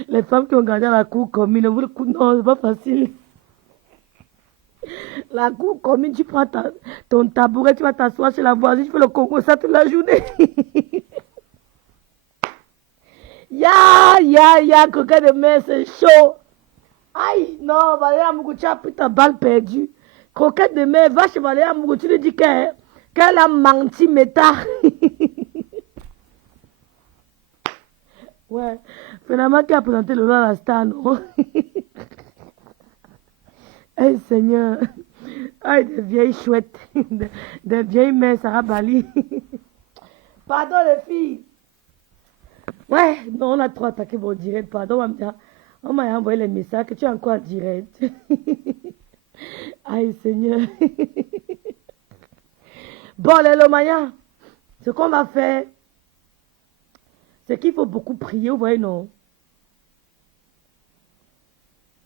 Les femmes qui ont gardé à la cour commune, non, c'est pas facile. La cour commune, tu prends ton tabouret, tu vas t'asseoir chez la voisine, tu fais le Congo, ça toute la journée. Ya, coquin de mer, c'est chaud. Aïe, non, Valérie Amougou, tu as pris ta balle perdue. Croquette de mer, va chez Valérie Amougou, tu lui dis qu'elle a menti, méta. Ouais, finalement, qui a présenté le roi à la star, non? Hey, Seigneur. Aïe, des vieilles chouettes. Des vieilles mères, Sarah Bali. Pardon, les filles. Ouais, non, on a trop attaqué mon direct. Pardon, on m'a envoyé les messages que tu es encore en direct. Aïe, Seigneur. Bon, les Lomaya, ce qu'on va faire, c'est qu'il faut beaucoup prier, vous voyez, non?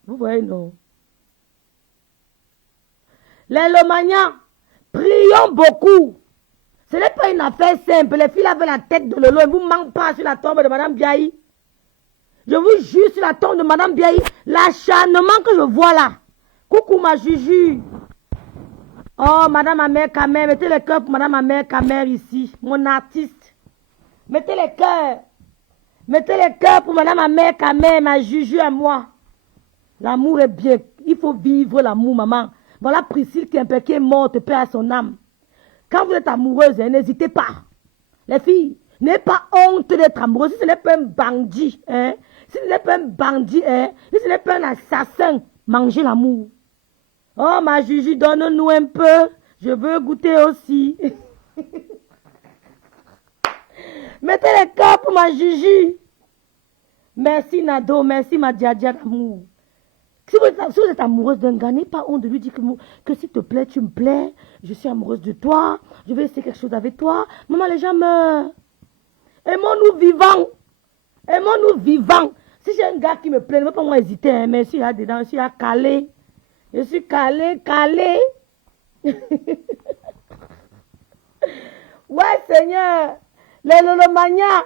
Vous voyez, non? Les Lomania, prions beaucoup. Ce n'est pas une affaire simple. Les filles avaient la tête de Lolo. Ils ne vous manquent pas sur la tombe de Madame Biaï. Je vous jure sur la tombe de Madame Biaï, l'acharnement que je vois là. Coucou ma Juju. Oh, Madame Amère Kamer, mettez les cœurs pour Madame Amère Kamer ici, mon artiste. Mettez les cœurs. Mettez les cœurs pour Madame Amère Kamer, ma Juju à moi. L'amour est bien. Il faut vivre l'amour, maman. Voilà Priscille qui est morte, paix à son âme. Quand vous êtes amoureuse, n'hésitez pas. Les filles, n'ayez pas honte d'être amoureuse. Si ce n'est pas un bandit, si ce n'est pas un bandit, si ce n'est pas un assassin, mangez l'amour. Oh, ma Juju, donne-nous un peu. Je veux goûter aussi. Mettez les cœurs pour ma Juju. Merci Nado, merci ma Djadja d'amour. Si vous êtes amoureuse d'un gars, n'ayez pas honte de lui dire que s'il te plaît, tu me plais, je suis amoureuse de toi, je vais essayer quelque chose avec toi. Maman, les gens meurent. Aimons-nous vivants. Aimons-nous vivants. Si j'ai un gars qui me plaît, ne va pas moi hésiter, hein, mais s'il y a dedans, s'il y a calé, je suis calé. Ouais, Seigneur. Les Lolomania.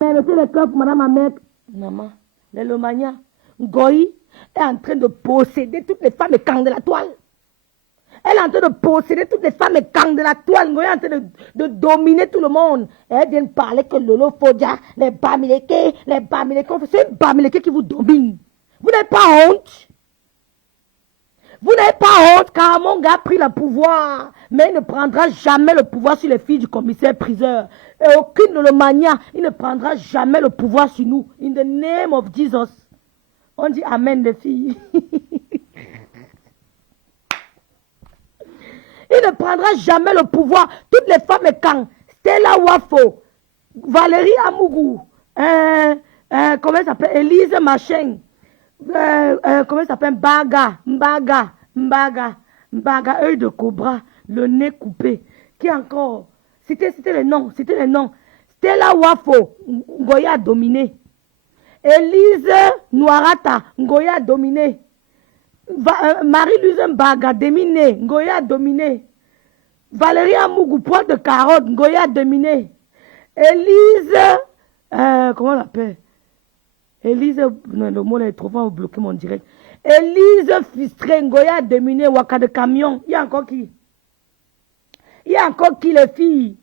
Mettez le cœur pour Madame Ahmed. Maman, les Lolomania. Ngoï est en train de posséder toutes les femmes camps de la toile. Elle est en train de posséder toutes les femmes camps de la toile. Ngoï est en train de dominer tout le monde. Et elle vient de parler que Lolo Fodia, les Bamileke, c'est les Bamileke qui vous dominent. Vous n'avez pas honte. Vous n'avez pas honte car mon gars a pris le pouvoir. Mais il ne prendra jamais le pouvoir sur les filles du commissaire priseur. Et aucune de le mania, il ne prendra jamais le pouvoir sur nous. In the name of Jesus. On dit Amen, les filles. Il ne prendra jamais le pouvoir. Toutes les femmes quand Stella Wafo, Valérie Amougou, comment elle s'appelle? Élise Machin, comment elle s'appelle? Mbaga, œil de cobra, le nez coupé. Qui encore? C'était les noms. Stella Wafo, Ngoya a dominé. Élise Noirata, Ngoya a dominé. Marie-Louise Mbaga, dominé. Ngoya a dominé. Valérie Amougou, pointe de carotte, Ngoya a dominé. Élise, comment on l'appelle? Élise, non, le mot est trop fort, vous bloquez mon direct. Élise Fistré, Ngoya a dominé. Waka de camion. Il y a encore qui? Les filles?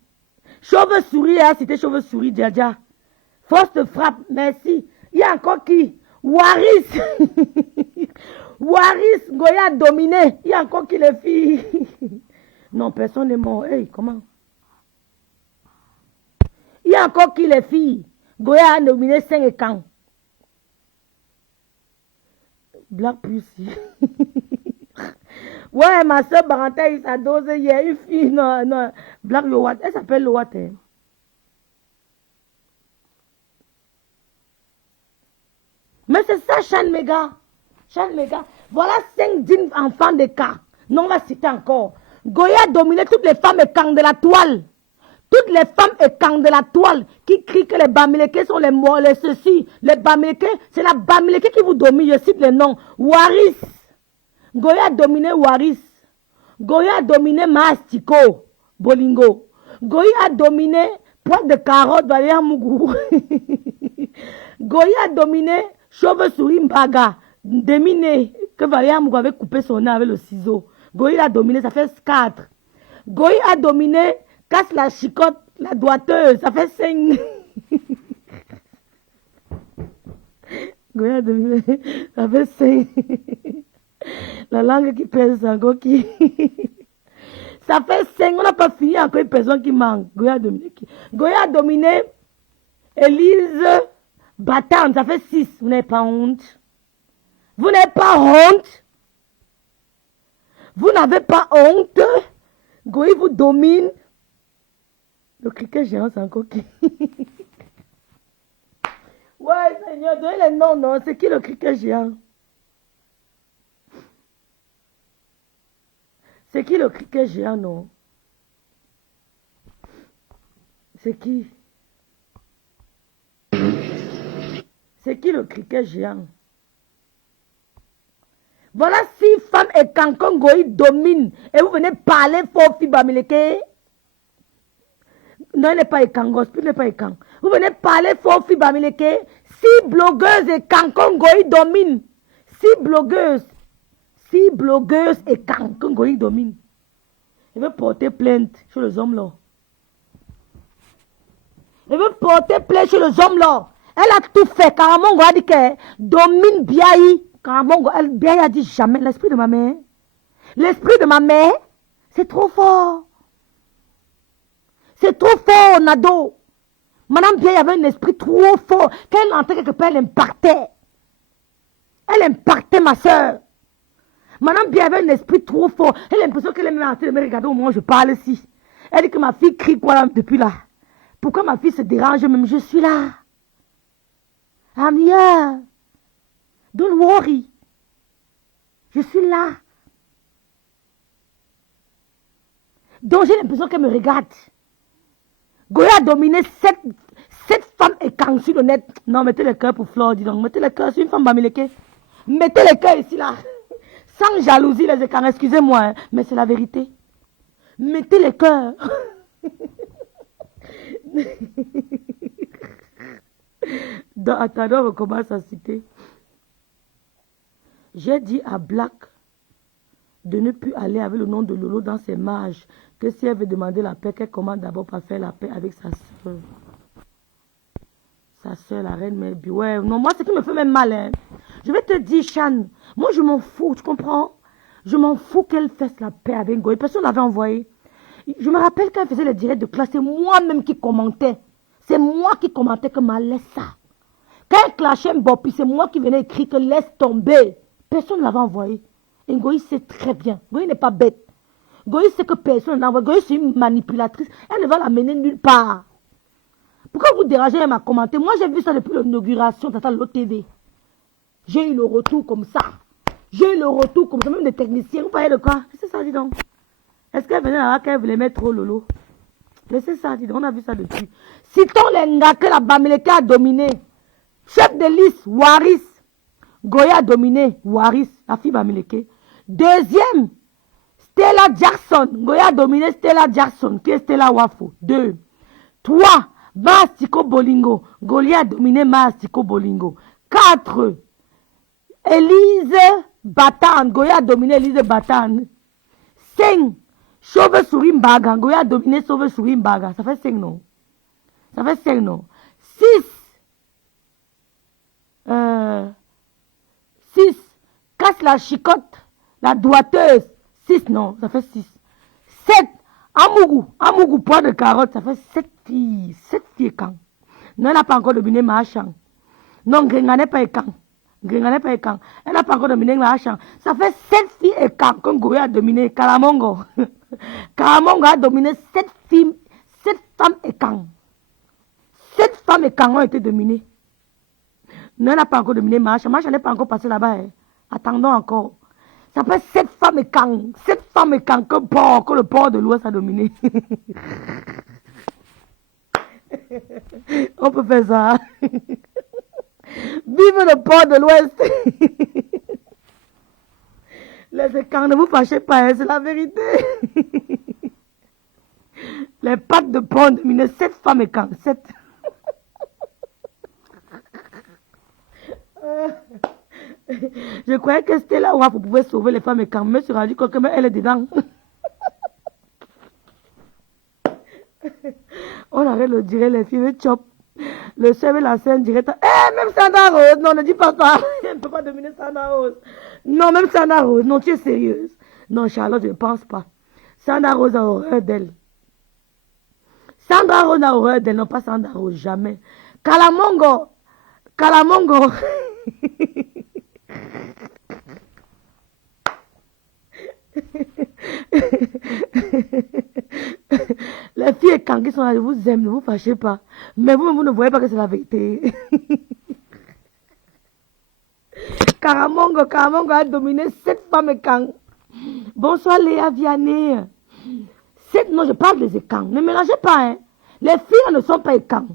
Chauve-souris, c'était chauve-souris, Djadja. Force de frappe, merci. Il y a encore qui? Waris. Waris, Goya a dominé. Il y a encore qui les filles. Non, personne n'est mort. Hey, comment? Il y a encore qui les filles. Goya a dominé 5 et quand? Black Pussy. Ouais, ma soeur Barantin, il s'est dosé. Il y a une fille. Non, non. Black Lowat. Elle s'appelle Lowat. Hein. Mais c'est ça, Chan Mega. Chan Mega. Voilà 5 dignes enfants de cas. Non, on va citer encore. Goya a dominé toutes les femmes et camps de la toile. Toutes les femmes et camps de la toile qui crient que les Bamileke sont les morts, les ceci. Les Bamileke, c'est la Bamileke qui vous domine. Je cite les noms. Waris. Goya a dominé Waris. Goya a dominé Mastico. Bolingo. Goya a dominé Pointe de Carotte, Valéa Mougou. Goya a dominé Chauve-souris Mbaga. Déminé. Que Valéa Mougou avait coupé son nez avec le ciseau. Goya a dominé, ça fait 4. Goya a dominé Casse la chicotte, la doigteuse, ça fait 5. Goya a dominé, ça fait 5. La langue qui pèse, encore qui. Ça fait 5, on n'a pas fini, encore une personne qui manque. Goya a dominé qui? Goya a dominé Élise Batane, ça fait 6. Vous n'avez pas honte? Vous n'avez pas honte? Vous n'avez pas honte? Goya vous domine. Le criquet géant, c'est encore qui? Ouais, Seigneur, donnez les noms, non. C'est qui le criquet géant? C'est qui le criquet géant, non? C'est qui? C'est qui le criquet géant? Voilà 6 femmes et Cancun Goï domine. Et vous venez parler fort, Fibamileke. Non, il n'est pas Ekangos, il n'est pas Ekang. Vous venez parler fort, Fibamileke. 6 blogueuses et Cancun Goï domine. 6 blogueuses. 6 blogueuses et Cancun Goï domine. Il veut porter plainte sur les hommes là. Il veut porter plainte sur les hommes là. Elle a tout fait. Karamongo a dit qu'elle domine Biaï. Karamongo, Biaï a dit jamais. L'esprit de ma mère. L'esprit de ma mère, c'est trop fort. C'est trop fort, Nado. Madame Biaï avait un esprit trop fort. Quand elle entrait quelque part, elle impactait. Elle impactait ma soeur. Madame Biaï avait un esprit trop fort. Elle a l'impression qu'elle est même en train de me regarder au moment où je parle ici. Elle dit que ma fille crie quoi là, depuis là. Pourquoi ma fille se dérange même? Je suis là. I'm here. Don't worry. Je suis là. Donc j'ai l'impression qu'elle me regarde. Goya a dominé 7 femmes et quand sur le net. Non, mettez le cœur pour Flore, dis donc. Mettez le cœur sur une femme bamileke. Mettez le cœur ici là. Sans jalousie les écarts, excusez-moi, hein, mais c'est la vérité. Mettez le cœur. Dans attendant, on recommence à citer. J'ai dit à Black de ne plus aller avec le nom de Lolo dans ses marges, que si elle veut demander la paix, qu'elle commence d'abord par faire la paix avec sa soeur. Sa soeur, la reine Melby. Ouais, non, moi, ce qui me fait même mal, hein. Je vais te dire, Chan, moi, je m'en fous, tu comprends? Je m'en fous qu'elle fasse la paix avec Goy. Personne ne l'avait envoyé. Je me rappelle quand elle faisait les directs de classe, c'est moi-même qui commentais. C'est moi qui commentais que ma laisse ça. Quand elle clashait Mbopi, c'est moi qui venais écrire que laisse tomber. Personne ne l'avait envoyé. Et Goy sait très bien. Goy n'est pas bête. Goy sait que personne ne l'a envoyé. Goy c'est une manipulatrice. Elle ne va l'amener nulle part. Pourquoi vous dérangez, elle m'a commenté? Moi, j'ai vu ça depuis l'inauguration de l'OTV. J'ai eu le retour comme ça. J'ai eu le retour comme ça, même des techniciens. Vous voyez de quoi? C'est ça, dis donc. Est-ce qu'elle venait là qu'elle voulait mettre trop Lolo? Laissez ça, dis donc. On a vu ça depuis. Citons les gars que la Bamileke a dominé. Chef de liste, Waris. Goya a dominé, Waris, la fille Bamileke. Deuxième, Stella Jackson. Goya a dominé Stella Jackson, qui est Stella Wafo. 2. 3. Mastico Bolingo. Goya a dominé Mastico Bolingo. 4. Élise Batane. Goya a dominé Élise Batane. 5. Chauve-souris Mbaga. Goya a dominé Chauve-souris Mbaga. Ça fait 5 non? Ça fait 5 non? 6. 6. Casse la chicotte, la doigteuse. 6, non, ça fait 6. 7. Amougou, poids de carotte, ça fait 7 filles. 7 filles quand. Non, elle n'a pas encore dominé Machan. Non, Gringa n'est pas écan. Elle n'a pas encore dominé Machan. Ça fait 7 filles et quand Goya a dominé Kalamongo. Kalamongo a dominé 7 filles, 7 femmes et quand. 7 femmes et quand ont été dominées. Non, elle n'a pas encore dominé Machan. Machan n'est pas encore passé là-bas. Hein. Attendons encore. Ça fait 7 femmes et quand. 7 femmes et quand que le port de l'Ouest a dominé. On peut faire ça. Vive le port de l'Ouest. Les écans, ne vous fâchez pas, hein, c'est la vérité. Les pattes de pont dominé 7 femmes et quand. 7. Je croyais que c'était là où vous pouvez sauver les femmes et quand. Mais je me suis rendu compte qu'elle est dedans. On arrête de dire les filles, le chop. Le chef et la scène dirait, même Sandra Rose, non, ne dis pas ça. Elle ne peut pas dominer Sandra Rose. Non, même Sandra Rose, non, tu es sérieuse. Non, Charlotte, je ne pense pas. Sandra Rose a horreur d'elle. Sandra Rose a horreur d'elle, non pas Sandra Rose, jamais. Kalamongo. Les filles quand qui sont là, je vous aime, ne vous fâchez pas. Mais vous ne voyez pas que c'est la vérité. Karamongo a dominé 7 femmes et quand. Bonsoir Léa Vianney. 7, non, je parle des écans. Ne mélangez pas, hein. Les filles ne sont pas écans.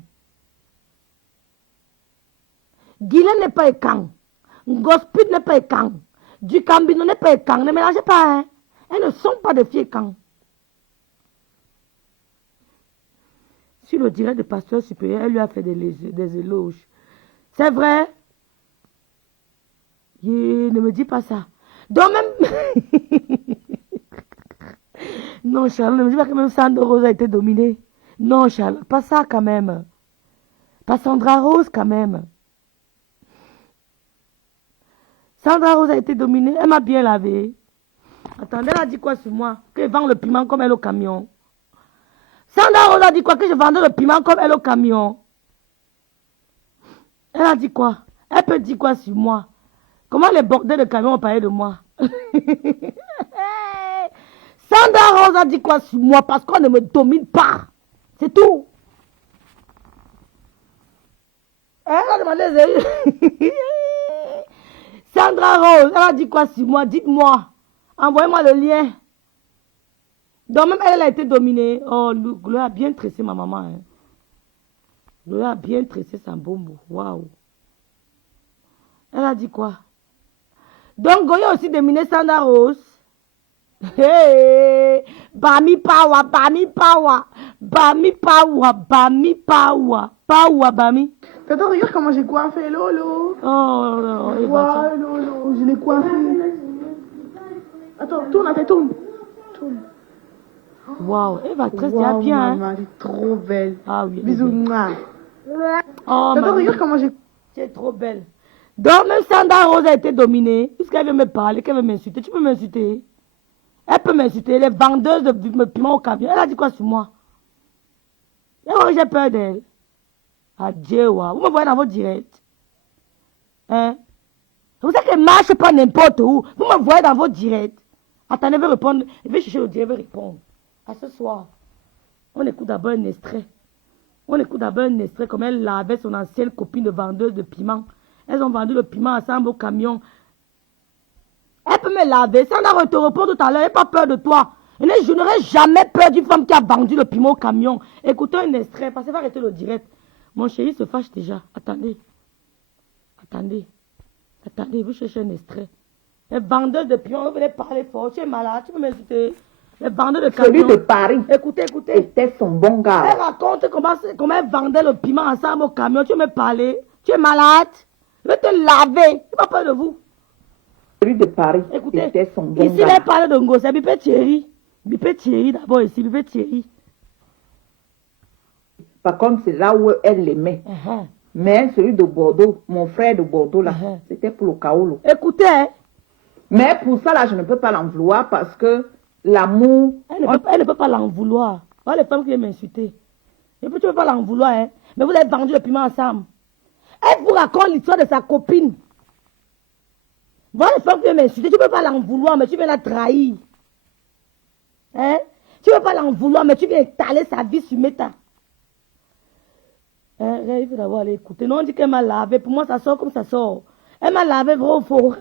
Guylaine n'est pas écan. Gospit n'est pas écan. Ducambino n'est pas écan. Ne mélangez pas, hein. Elles ne sont pas des filles écans. Sur le direct de pasteur supérieur, elle lui a fait des éloges. C'est vrai? Ne me dis pas ça. Donc même... Non, Charles, ne me dis pas que même Sandra Rose a été dominée. Non, Charles, pas ça quand même. Pas Sandra Rose quand même. Sandra Rose a été dominée, elle m'a bien lavé. Attendez, elle a dit quoi sur moi? Que je vends le piment comme elle au camion. Sandra Rose a dit quoi? Que je vendais le piment comme elle au camion. Elle a dit quoi? Elle peut dire quoi sur moi? Comment les bordels de camion ont parlé de moi? Sandra Rose a dit quoi sur moi? Parce qu'on ne me domine pas. C'est tout. Elle a demandé... Sandra Rose, elle a dit quoi sur moi? Dites-moi. Envoyez-moi le lien. Donc même elle a été dominée. Oh, Gloria a bien tressé ma maman. Hein. Gloria a bien tressé sa bombe. Waouh. Elle a dit quoi? Donc Goya a aussi dominé Sandra Rose. Hey, Bami Pawa. Bami. Attends, regarde comment j'ai coiffé, Lolo. Oh, non, Wow, Lolo, je l'ai coiffé. Attends, tourne, tourne. Waouh, Eva Tress, Wow, c'est bien. maman, elle est trop belle. Ah oui. Bisous. Oh, Attends, regarde comment j'ai... Tu es trop belle. Donc, même Sandra Rose a été dominée. Puisqu'elle veut me parler, qu'elle veut m'insulter. Tu peux m'insulter. Elle peut m'insulter. Les vendeuses de piment au camion. Elle a dit quoi sur moi? J'ai peur d'elle. Adieu, wow. Vous me voyez dans votre direct. Hein? Vous savez qu'elle marche pas n'importe où. Vous me voyez dans votre direct. Attendez, je vais répondre. Je vais chercher le direct, je vais répondre. À ce soir. On écoute d'abord un extrait. Comme elle lavait son ancienne copine de vendeuse de piment. Elles ont vendu le piment ensemble au camion. Elle peut me laver. Ça, on te répond tout à l'heure. N'aie pas peur de toi. Je n'aurai jamais peur d'une femme qui a vendu le piment au camion. Écoutez un extrait, parce que va arrêter le direct. Mon chéri se fâche déjà. Attendez, vous cherchez un extrait. Les vendeurs de piment, vous venez parler fort. Tu es malade, tu peux m'insulter. Les vendeurs de camion. Celui de Paris. Écoutez. C'était son bon gars. Elle raconte comment elle vendait le piment ensemble au camion. Tu veux me parler? Tu es malade? Je vais te laver. Je n'ai pas peur de vous. Celui de Paris. Écoutez, c'était son bon ici, gars. elle parle de Ngo. C'est Bipé Thierry. Bipé Thierry d'abord ici. Bipé Thierry. Par contre, c'est là où elle l'aimait. Mais celui de Bordeaux, mon frère de Bordeaux, là, c'était pour le Kaolo. Écoutez, hein. Mais pour ça, là, je ne peux pas l'en vouloir parce que l'amour... Elle ne peut pas l'en vouloir. Voilà les femmes qui viennent m'insulter. Tu ne peux pas l'en vouloir, hein. Mais vous avez vendu le piment ensemble. Elle vous raconte l'histoire de sa copine. Voilà les femmes qui viennent m'insulter. Tu ne peux pas l'en vouloir, mais tu viens la trahir. Hein? Tu ne peux pas l'en vouloir, mais tu viens étaler sa vie sur Meta. Hein? Il faut d'abord aller écouter. Non, on dit qu'elle m'a lavé. Pour moi, ça sort comme ça sort. Elle m'a lavé, vrai ou faux?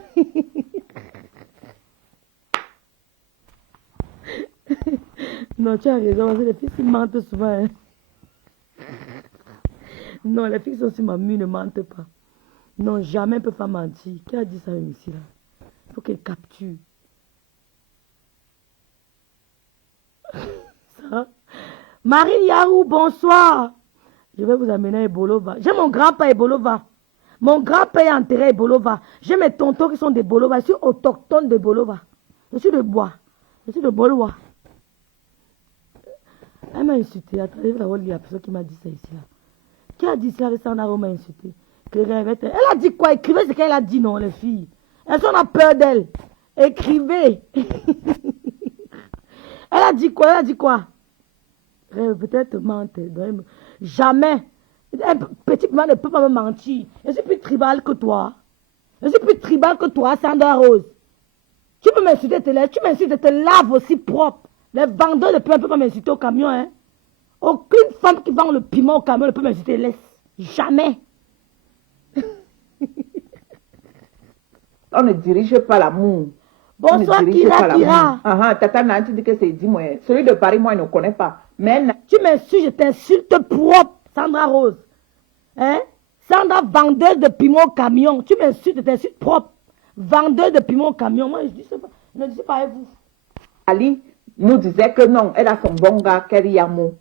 Non, tu as raison, parce que les filles ils mentent souvent. Hein. Non, les filles qui sont sur ma mue ne mentent pas. Non, jamais elles ne peuvent pas mentir. Qui a dit ça ici là? Il faut qu'elle capture. Ça. Marie Yahoo, bonsoir. Je vais vous amener à Ebolova. J'ai mon grand-père Ebolova. Mon grand-père est enterré à Ebolova. J'ai mes tontons qui sont des Bolova. Je suis autochtone de Bolova. Je suis de bois. Je suis de Boloa. Elle m'a insulté. Attendez, vous allez la personne qui m'a dit ça ici là. Qui a dit ça? Sandra m'a insulté. Elle a dit quoi? Écrivez ce qu'elle a dit, non, les filles. Elles ont peur d'elle. Écrivez. Elle a dit quoi? Elle a dit quoi? Peut-être mente. Jamais. Un petit piment ne peut pas me mentir. Je suis plus tribal que toi. Je suis plus tribal que toi, Sandra Rose. Tu peux m'insulter, tu m'insultes, te laves aussi propre. Les vendeurs de piment ne peuvent pas m'insulter au camion. Hein? Aucune femme qui vend le piment au camion ne peut m'insulter. Laisse. Jamais. On ne dirige pas l'amour. Bonsoir, Kira. Tata Nanti dit que c'est dit, moi. Celui de Paris, moi, il ne connaît pas. Mais... Tu m'insultes, je t'insulte propre, Sandra Rose. Hein? Sandra, vendeuse de piment au camion. Tu m'insultes, je t'insulte propre. Vendeuse de piment au camion. Moi, je dis ça, ne dis pas à vous. Ali nous disait que non, elle a son bon gars, qu'elle y a mot.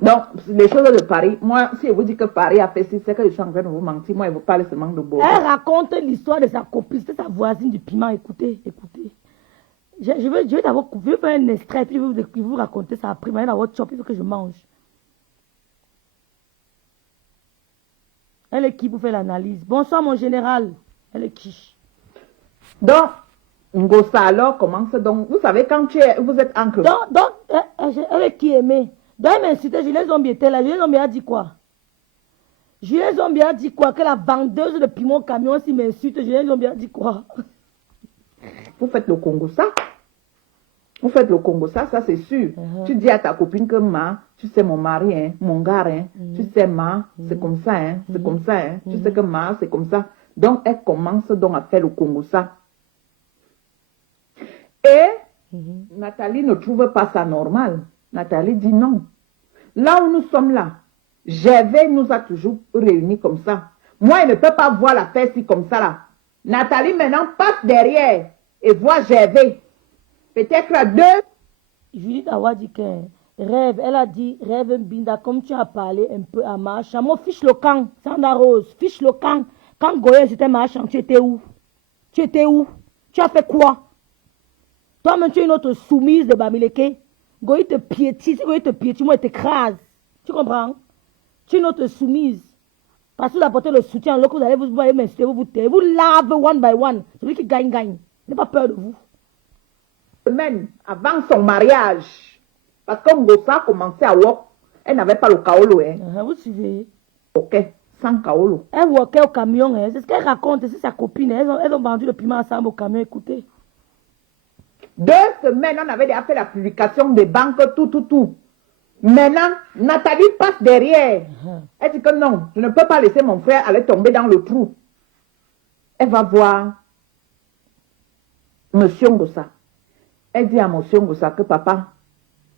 Donc, les choses de Paris, moi, si je vous dis que Paris a fait ci, c'est que je suis en train de vous mentir. Moi, je vous parle seulement de Bordeaux. Elle raconte l'histoire de sa copine, c'était sa voisine du piment. Écoutez, écoutez. Je vais d'abord faire un extrait, puis je vais vous raconter ça après. Mais dans votre shop, il faut que je mange. Elle est qui pour faire l'analyse? Bonsoir, mon général. Elle est qui? Donc, Ngosa alors commence donc. Vous savez, quand vous êtes en club. Donc, elle est qui aimée? Donc, elle m'incitait, Julien Zombie était là. Julien Zombie a dit quoi? Julien Zombie a dit quoi? Que la vendeuse de piment au camion, s'il m'insulte, Julien Zombie a dit quoi? Vous faites le Congo ça? Vous faites le Congo ça c'est sûr. Tu dis à ta copine que tu sais mon mari, hein, mon gars, hein, tu sais c'est comme ça, hein, c'est comme ça, hein, tu sais que c'est comme ça. Donc, elle commence donc à faire le Congo ça. Et Nathalie ne trouve pas ça normal. Nathalie dit non. Là où nous sommes là, Gervais nous a toujours réunis comme ça. Moi, je ne peux pas voir la fête comme ça là. Nathalie maintenant passe derrière et voit Gervais. Peut-être à deux. Judith Awa dit que rêve, elle a dit rêve Binda, comme tu as parlé un peu à Marchand. Moi, fiche le camp, Sandra Rose, fiche le camp. Quand Goya c'était Marchand, tu étais où? Tu étais où? Tu as fait quoi? Toi-même, tu es une autre soumise de Bamileke. Goya te piétine, si Goya te piétine, moi, il t'écrase. Tu comprends? Tu es une autre soumise. Parce que vous apportez le soutien, là, vous allez vous voyez, m'insulter, vous lavez one by one. Celui qui gagne, gagne. N'ayez pas peur de vous. Semaine avant son mariage, parce que Ngosa a commencé à work, elle n'avait pas le kaolo. Hein. Vous suivez? Ok, sans kaolo. Elle workait au camion, hein. C'est ce qu'elle raconte, c'est sa copine. Elles ont vendu le piment ensemble au camion, écoutez. 2 semaines, on avait déjà fait la publication des banques, tout. Maintenant, Nathalie passe derrière. Elle dit que non, je ne peux pas laisser mon frère aller tomber dans le trou. Elle va voir Monsieur Ngosa. Elle dit à Monsieur Ngosa que papa,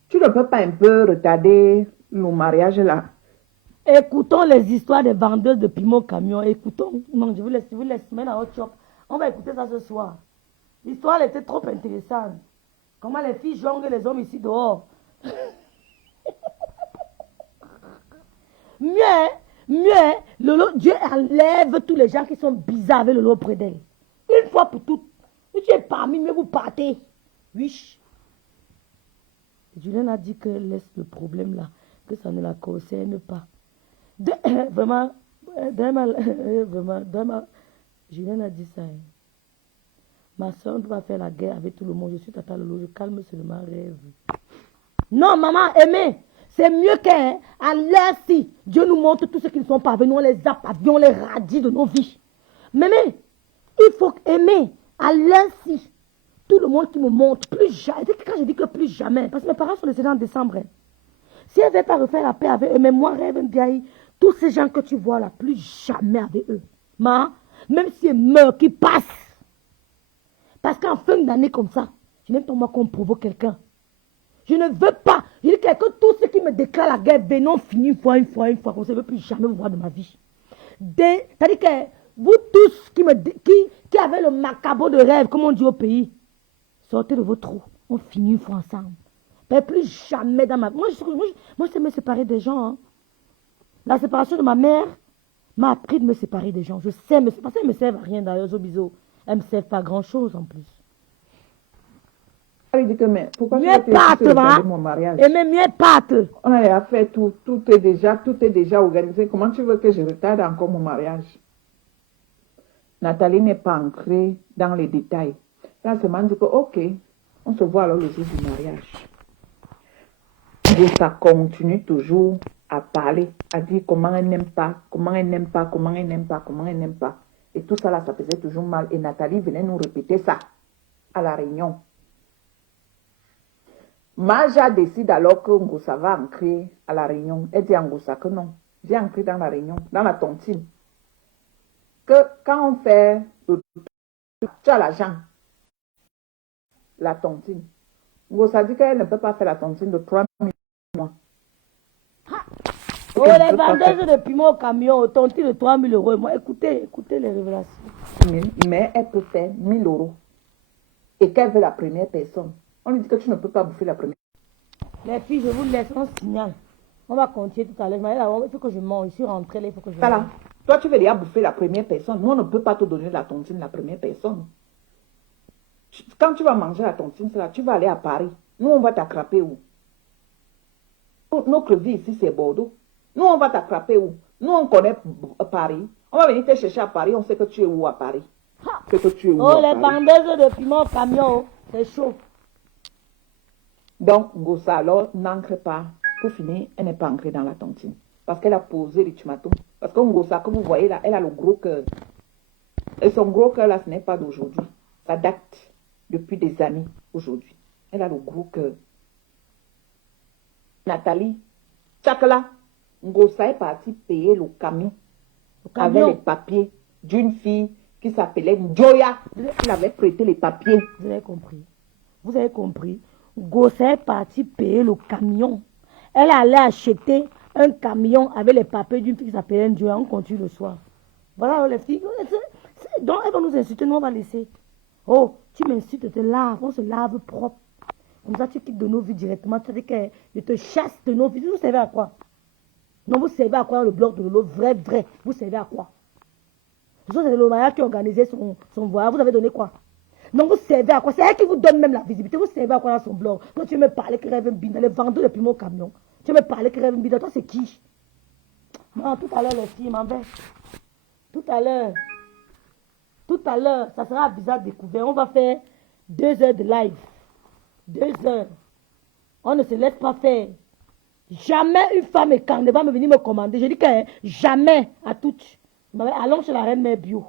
tu ne peux pas un peu retarder le mariage là. Écoutons les histoires des vendeuses de piment au camion. Écoutons. Non, je vous laisse mettre dans votre shop. On va écouter ça ce soir. L'histoire était trop intéressante. Comment les filles jonglent les hommes ici dehors. Lolo, Dieu enlève tous les gens qui sont bizarres avec Lolo près d'elle. Une fois pour toutes. Si tu es parmi, mieux vous partez. Oui. Julien a dit que laisse le problème là, que ça ne la concerne pas. Vraiment, vraiment, Julien a dit ça. Hein. Ma soeur ne peut pas faire la guerre avec tout le monde. Je suis Tata Lolo, je calme seulement rêve. Non, maman, aimez. C'est mieux qu'à l'heure-ci, Dieu nous montre tous ceux qui ne sont pas venus, on les appavie, on les radie de nos vies. Mais il faut aimer à l'heure-ci. Tout le monde qui me montre, plus jamais. Quand je dis que plus jamais, parce que mes parents sont décédés en décembre. Hein. Si elle ne veut pas refaire la paix avec eux, mais moi, rêve bien, tous ces gens que tu vois là, plus jamais avec eux. Même s'ils meurent, qu'ils passent. Parce qu'en fin d'année comme ça, je n'aime pas moi qu'on provoque quelqu'un. Je ne veux pas. Je dis que tous ceux qui me déclarent la guerre, venons finir une fois, comme ça, je ne veux plus jamais vous voir de ma vie. C'est-à-dire que vous tous qui avez le macabre de rêve, comme on dit au pays, sortez de vos trous. On finit une fois ensemble. Mais plus jamais dans ma vie. Moi, je sais me séparer des gens. Hein. La séparation de ma mère m'a appris de me séparer des gens. Je sais me séparer. Elle ne me sert à rien d'ailleurs, Zobizo. Elle ne me sert pas grand-chose en plus. Elle dit que, mais pourquoi tu veux mon mariage? Et même mieux pâte. On a fait tout. Tout est déjà organisé. Comment tu veux que je retarde encore mon mariage? Nathalie n'est pas ancrée dans les détails. Là, c'est dit que, ok, on se voit alors le jour du mariage. Et ça continue toujours à parler, à dire comment elle n'aime pas, comment elle n'aime pas, comment elle n'aime pas, comment elle n'aime pas. Et tout ça là, ça faisait toujours mal. Et Nathalie venait nous répéter ça à la réunion. Maja décide alors que Ngosa va ancrer à la réunion. Elle dit à Ngosa que non. Viens ancrer dans la réunion, dans la tontine. Que quand on fait tu as l'argent, la tontine. Ngosa dit qu'elle ne peut pas faire la tontine de 3 000 mois. Oh, les vendeuses de piment au camion, tontine de 3 000 euros. Moi, écoutez les révélations. Mais elle peut faire 1 000 euros. Et qu'elle veut la première personne. On lui dit que tu ne peux pas bouffer la première. Les filles, je vous laisse, on signale. On va continuer tout à l'heure. Il faut que je mange. Je suis rentrée là, il faut que je mange. Toi, tu veux déjà bouffer la première personne. Nous, on ne peut pas te donner la tontine, la première personne. Quand tu vas manger la tontine, là, tu vas aller à Paris. Nous, on va t'attraper où? Notre vie ici, c'est Bordeaux. Nous, on va t'attraper où? Nous, on connaît Paris. On va venir te chercher à Paris. On sait que tu es où à Paris. Les vendeuses de piment au camion, c'est chaud. Donc, Ngosa, alors, n'ancre pas. Pour finir, elle n'est pas ancrée dans la tontine. Parce qu'elle a posé l'ultimatum. Parce que Ngosa, comme vous voyez là, elle a le gros cœur. Et son gros cœur là, ce n'est pas d'aujourd'hui. Ça date depuis des années aujourd'hui. Elle a le gros cœur. Nathalie, Tchakla, Ngosa est partie payer le camion avec les papiers d'une fille qui s'appelait Njoya. Elle avait prêté les papiers. Vous avez compris. Vous avez compris. Ngosa est partie payer le camion. Elle allait acheter un camion avec les papiers d'une fille qui s'appelait Njoya. On continue le soir. Voilà les filles. Donc elles vont nous insulter, nous on va laisser. Oh, tu m'insultes, te laves, on se lave propre. Comme ça, tu quittes de nos vies directement. Tu dis que je te chasse de nos vies. Vous savez à quoi? Non, vous savez à quoi le bloc de l'eau? Vrai. Vous savez à quoi? C'est le mariage qui a organisé son voyage. Vous avez donné quoi? Non, vous savez à quoi? C'est elle qui vous donne même la visibilité. Vous savez à quoi dans son blog? Quand tu me parlais que rêve un bidon, les vendeurs de piment au camion. Tu me parlais que rêve un bidon. Toi, c'est qui? Non, tout à l'heure, les filles, m'en vais. Tout à l'heure, ça sera bizarre découvert. On va faire 2 heures de live. 2 heures. On ne se laisse pas faire. Jamais une femme et quand ne va me venir me commander. Je dis que jamais à toutes. Allons chez la reine mère bio.